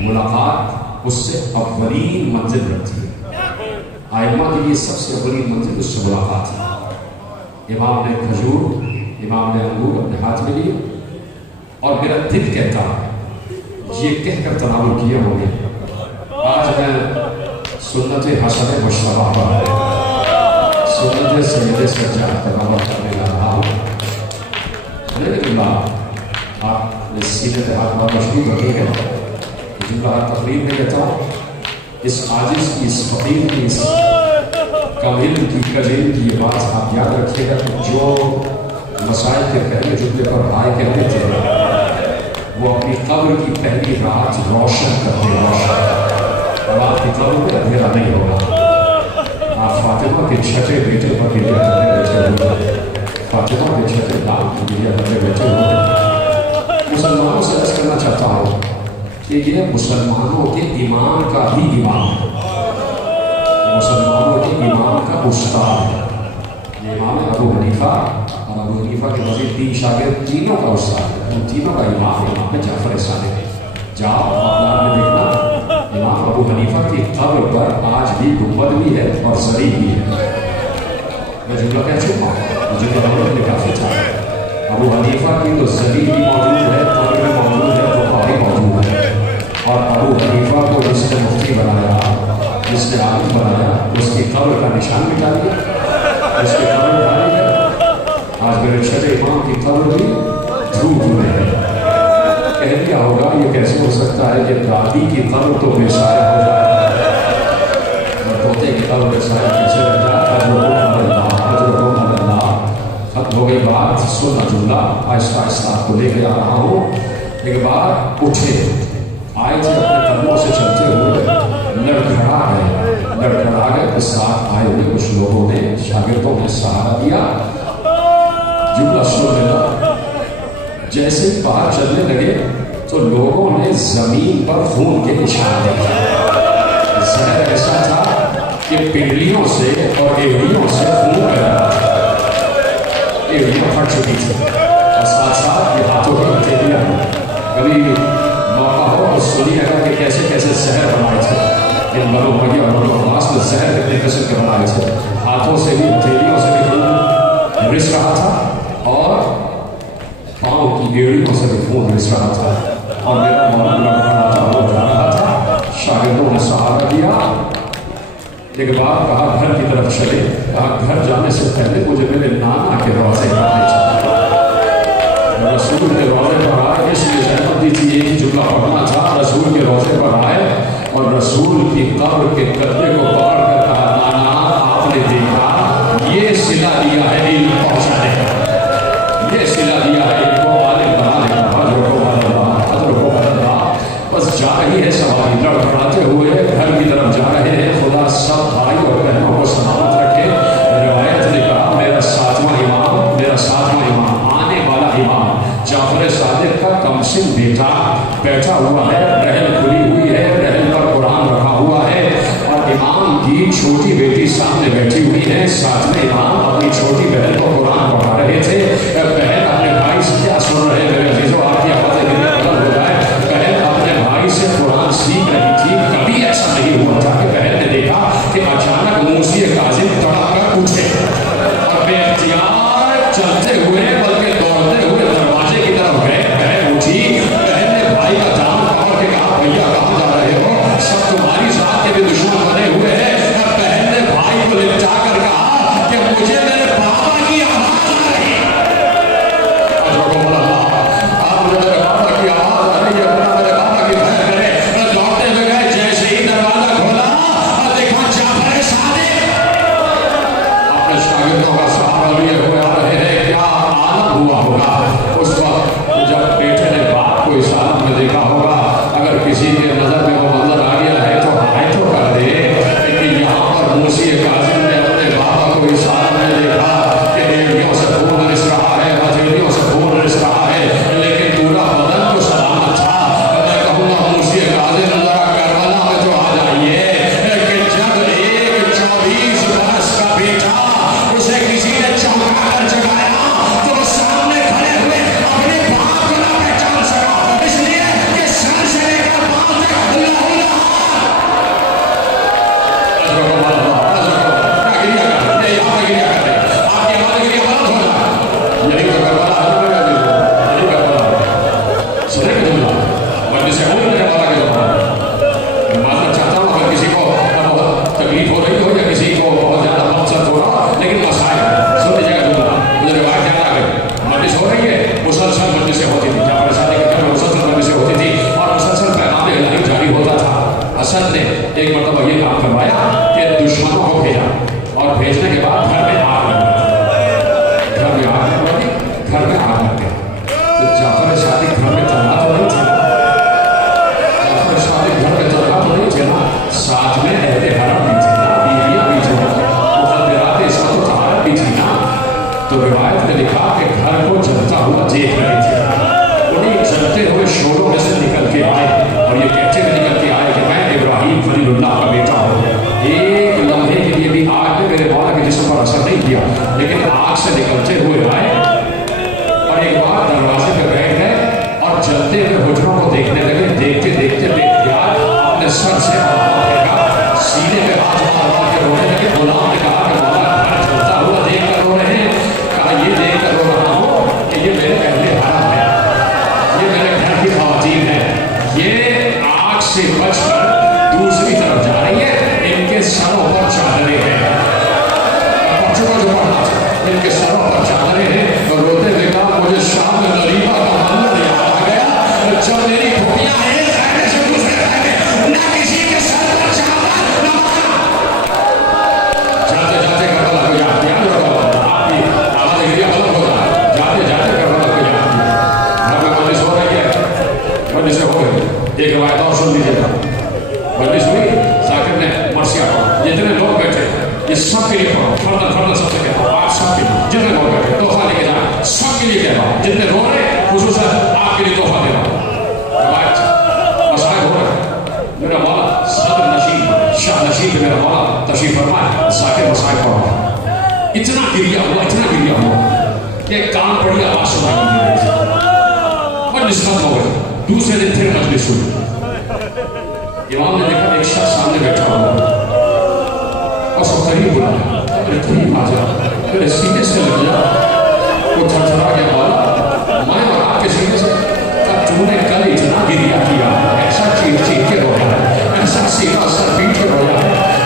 ملاقات اس سے اولین منزل رکھتی ہے آئمہ کے لیے سب سے اولین منزل اس سے ملاقات ہے امام نے کھجور امام نے انگور اپنے ہاتھ میں لیے اور میرا دل کہتا ہے یہ کہہ کر تناول کیے ہوں گے آج میں سنت حسن مشتبہ پر سنت سید سجاد تناول کرنے جا رہا ہوں آپ نے سیدھے پہ ہاتھ بات مشہور رکھی ہے جملہ تقریب میں کہتا ہوں اس عاجز کی اس فقیر کی اس کامل کی کلیل کی یہ بات آپ یاد رکھیے گا کہ جو مسائل کے پہلے جملے پر آئے کہتے تھے وہ اپنی قبر کی پہلی رات روشن کرتے روشن اب آپ کی قبر میں اندھیرا نہیں ہوگا آپ فاطمہ کے چھٹے بیٹے پر بھی بیٹھے ہوئے فاطمہ کے چھٹے نام کی بھی بیٹھے ہوئے مسلمانوں سے عرض کرنا چاہتا ہوں کہ یہ مسلمانوں کے امام کا ہی امام ہے مسلمانوں کے امام کا استاد ہے یہ امام ابو حنیفہ اور ابو حنیفہ کے مزید 3 شاگرد تینوں کا استاد ہے ان تینوں کا امام امام جعفر صادق جاؤ بغداد میں دیکھنا امام ابو حنیفہ کی قبر پر آج بھی گنبد بھی ہے اور زری بھی ہے میں جملہ کہہ چکا ہوں مجھے تو میں کافی چاہتا ابو حنیفہ کی تو زری بھی موجود ہے قبر میں موجود ہے بخاری موجود ہے اور ابو حنیفہ کو جس نے مفتی بنایا جس نے عالم بنایا اس کی قبر کا نشان مٹا دیا اس کی قبر مٹا دی آج میرے چھٹے امام کی قبر بھی دھوپ میں ہے کہہ دیا ہوگا یہ کیسے ہو سکتا ہے کہ دادی کی قبر تو بے سایہ ہو جائے اور پوتے کی قبر بے سایہ کیسے رہ جائے ختم ہو گئی بات سننا جملہ آہستہ آہستہ آپ کو لے کے آ رہا ہوں ایک بار اٹھے آئے تھے اپنے قدموں سے چلتے ہوئے لڑکھڑا گئے تو ساتھ آئے ہوئے کچھ لوگوں نے شاگردوں نے سہارا دیا جملہ سن لینا جیسے باہر چلنے لگے تو لوگوں نے زمین پر خون کے نشان دیکھے زہر ایسا تھا کہ پنڈلیوں سے اور ایڑیوں سے خون بہ رہا تھا ایڑیاں پھٹ چکی تھی اور ساتھ ساتھ یہ ہاتھوں کی ہتھیلیاں کبھی موقع ہو تو سنیے گا کہ کیسے کیسے زہر بنائے تھے ان بنو بھائی اور بنو عباس میں زہر کتنے قسم کے بنائے تھے ہاتھوں سے بھی ہتھیلیوں سے بھی خون رس رہا تھا اور پاؤں کی ایڑیوں سے بھی خون رس رہا تھا اور میرا مولانا کھڑا تھا وہ جا رہا تھا شاگردوں نے سہارا دیا ایک بار کہا گھر کی طرف چلے کہا گھر جانے سے پہلے مجھے میرے نانا کے روزے جانے چاہیے رسول کے روزے پر آئے اس لیے زحمت دی تھی ایک جملہ پڑھنا تھا رسول کے روزے پر آئے اور رسول کی قبر کے قدمے کو پکڑ کر کہا نانا آپ نے دیکھا یہ صلہ دیا ہے علم پہنچانے کا یہ صلہ دیا ہے علم کو عالم بنانے کا حضر کو بدلنا بس جا رہی ہے سواری لڑکھڑاتے ہوئے گھر کی طرف جا رہے ہیں خدا سب بھائی اور بہنوں کو سلامت رکھے روایت نے کہا میرا ساتواں امام آنے والا امام جعفر صادق کا کمسن بیٹا بیٹھا ہوا ہے رحل کھلی ہوئی ہے رحل پر قرآن رکھا ہوا ہے اور امام کی چھوٹی بیٹی سامنے بیٹھی ہوئی ہے ساتھ میں امام اپنی چھوٹی بہن کو قرآن پڑھا رہے تھے بہن اپنے بھائی سے کیا سن رہے میرے عزیزو آپ کی آوازیں بدل ہو جائے بہن اپنے بھائی سے قرآن سیکھ رہی تھی کبھی ایسا نہیں ہوا تھا کہ تکلیف ہو رہی ہو یا کسی کو بہت زیادہ مقصد ہو رہا لیکن مسائل سن لیجیے گا جملہ مجھے روایت یاد آ گئی مجلس ہو رہی ہے مسلسل مجلسیں ہوتی تھی جعفر صادق کے گھر میں مسلسل مجلسیں ہوتی تھی اور مسلسل پیغام الہی جاری ہوتا تھا حسن نے ایک مرتبہ یہ کام کروایا کہ دشمنوں کو بھیجا اور بھیجنے کے بعد گھر میں آگ لگ گھر میں آگ لگ گیا تو جعفر صادق گھر میں تنہا تو نہیں تھا جعفر صادق گھر میں تنہا تو نہیں تھے نا ساتھ میں اہل حرم بھی تھے نا بیویاں بھی تھے مقدرات عصمت و طہارت بھی تھی نا تو روایت نے لکھا کہ گھر کو جلتا ہوا دیکھ رہے تھے انہیں جلتے ہوئے شوروں میں سے نکل کے آئے اور یہ کہتے ہوئے نکل کے آئے کہ میں ابراہیم خلیل اللہ کا بیٹا ہوں ایک لمحے کے لیے بھی آگ نے میرے مولا کے جسم پر اثر نہیں کیا لیکن آگ سے نکلتے ہوئے آئے اور ایک بار دروازے پہ بیٹھ گئے اور چلتے ہوئے حجروں کو دیکھنے لگے دیکھتے دیکھتے بے اختیار اپنے سر سے پھینکا سینے پہ ہاتھ مار کے رونے لگے غلام نے کہا کہ مولا گھر چلتا ہوا دیکھ کر رو رہے ہیں کہا یہ دیکھ کر رو رہا ہوں کہ یہ میرے اہل حرم ہے یہ میرے گھر کی خواتین ہے یہ آگ سے بچ کر دوسری طرف جا رہی ہے ان کے سروں پر چادریں ہیں بچوں جو پڑھنا تھا ان کے سروں پر چادریں ہیں اور روتے ہوئے کہا مجھے شام میں غریبہ کا منظر یاد آ گیا جب میری پھوپیاں ایک خیمے سے دوسرے خیمے نہ کسی کے سر پر چادر نہ جاتے جاتے کربلا کو یاد رکھو آپ کی آواز ایک غلط ہو رہا ہے جاتے جاتے کربلا کو یاد کیا گھر میں مجلس ہو رہی ہے مجلسیں ہو گئی ایک روایت اور سن لیجیے گا مجلس ہوئی ذاکر نے مرثیہ پڑھا جتنے لوگ بیٹھے یہ سب کے لیے پڑھو فردن سب سے کہتا ہوں آپ سب کے لیے جتنے لوگ بیٹھے تحفہ لے کے جائیں سب کے لیے کہتا ہوں جتنے رو رہے خصوصاً آپ کے لیے تحفہ دے رہا ہوں روایت مسائل ہو رہے میرا مولا صدر نشین شاہ نشین پہ میرا مولا تشریف فرمائے ذاکر مسائل پڑھا اتنا گریا ہوا کہ کان پڑی آواز سنائی نہیں رہی تھی اور نسبت ہو گئی دوسرے دن پھر مجلس ہوئی امام نے دیکھا ایک شخص سامنے بیٹھا ہوا اور سب قریب بلایا میرے قریب آ جا میرے سینے سے لگ جا وہ تھرتھرا گیا والا میں اور آپ کے سینے سے تو نے کل اتنا گریا کیا ایسا چیخ چیخ کے رویا ایسا سیدھا سر پیٹ کے رویا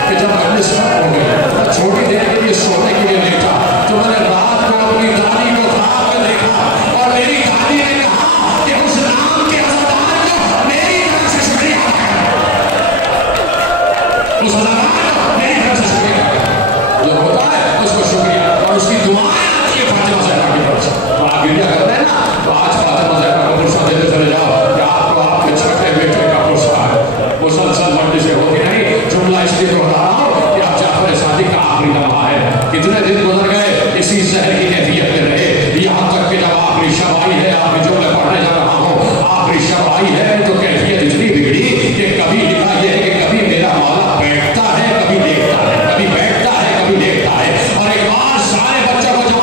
کہ جب مجلس ختم ہو گئی چھوٹی دیر کے لیے سونے کے لیے لیٹا تو میں نے رات کو اپنی دادی کو خواب میں دیکھا اور میری دادی نے کہا کہ اس نام کے عزادار کو میری طرف سے شکریہ اس عزادار کو میری طرف سے شکریہ جو ہوتا ہے اس کو شکریہ اور اس کی دعائیں آتی ہے فاطمہ زہرا کی طرف سے تو آپ گریا کرتے ہیں نا تو آج فاطمہ زہرا کو پرسہ دیتے چلے جاؤ کہ آپ کو آپ کے چھٹے بیٹے کا پرسہ ہے مسلسل مجلسیں ہوتی نہیں جملہ اس لیے دوہرا رہا ہوں کہ آپ جعفر صادق کا آخری لمحہ ہے کتنے دن گزر گئے اسی زہر کی کیفیت میں رہے یہاں تک کہ جب آخری شب آئی ہے آپ جو میں پڑھنے جا رہا ہوں آخری شب آئی ہے تو کیفیت اتنی بگڑی کہ کبھی لکھا یہ کہ کبھی میرا مولا بیٹھتا ہے کبھی دیکھتا ہے کبھی بیٹھتا ہے کبھی دیکھتا ہے اور ایک بار سارے بچوں کو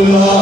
اللہ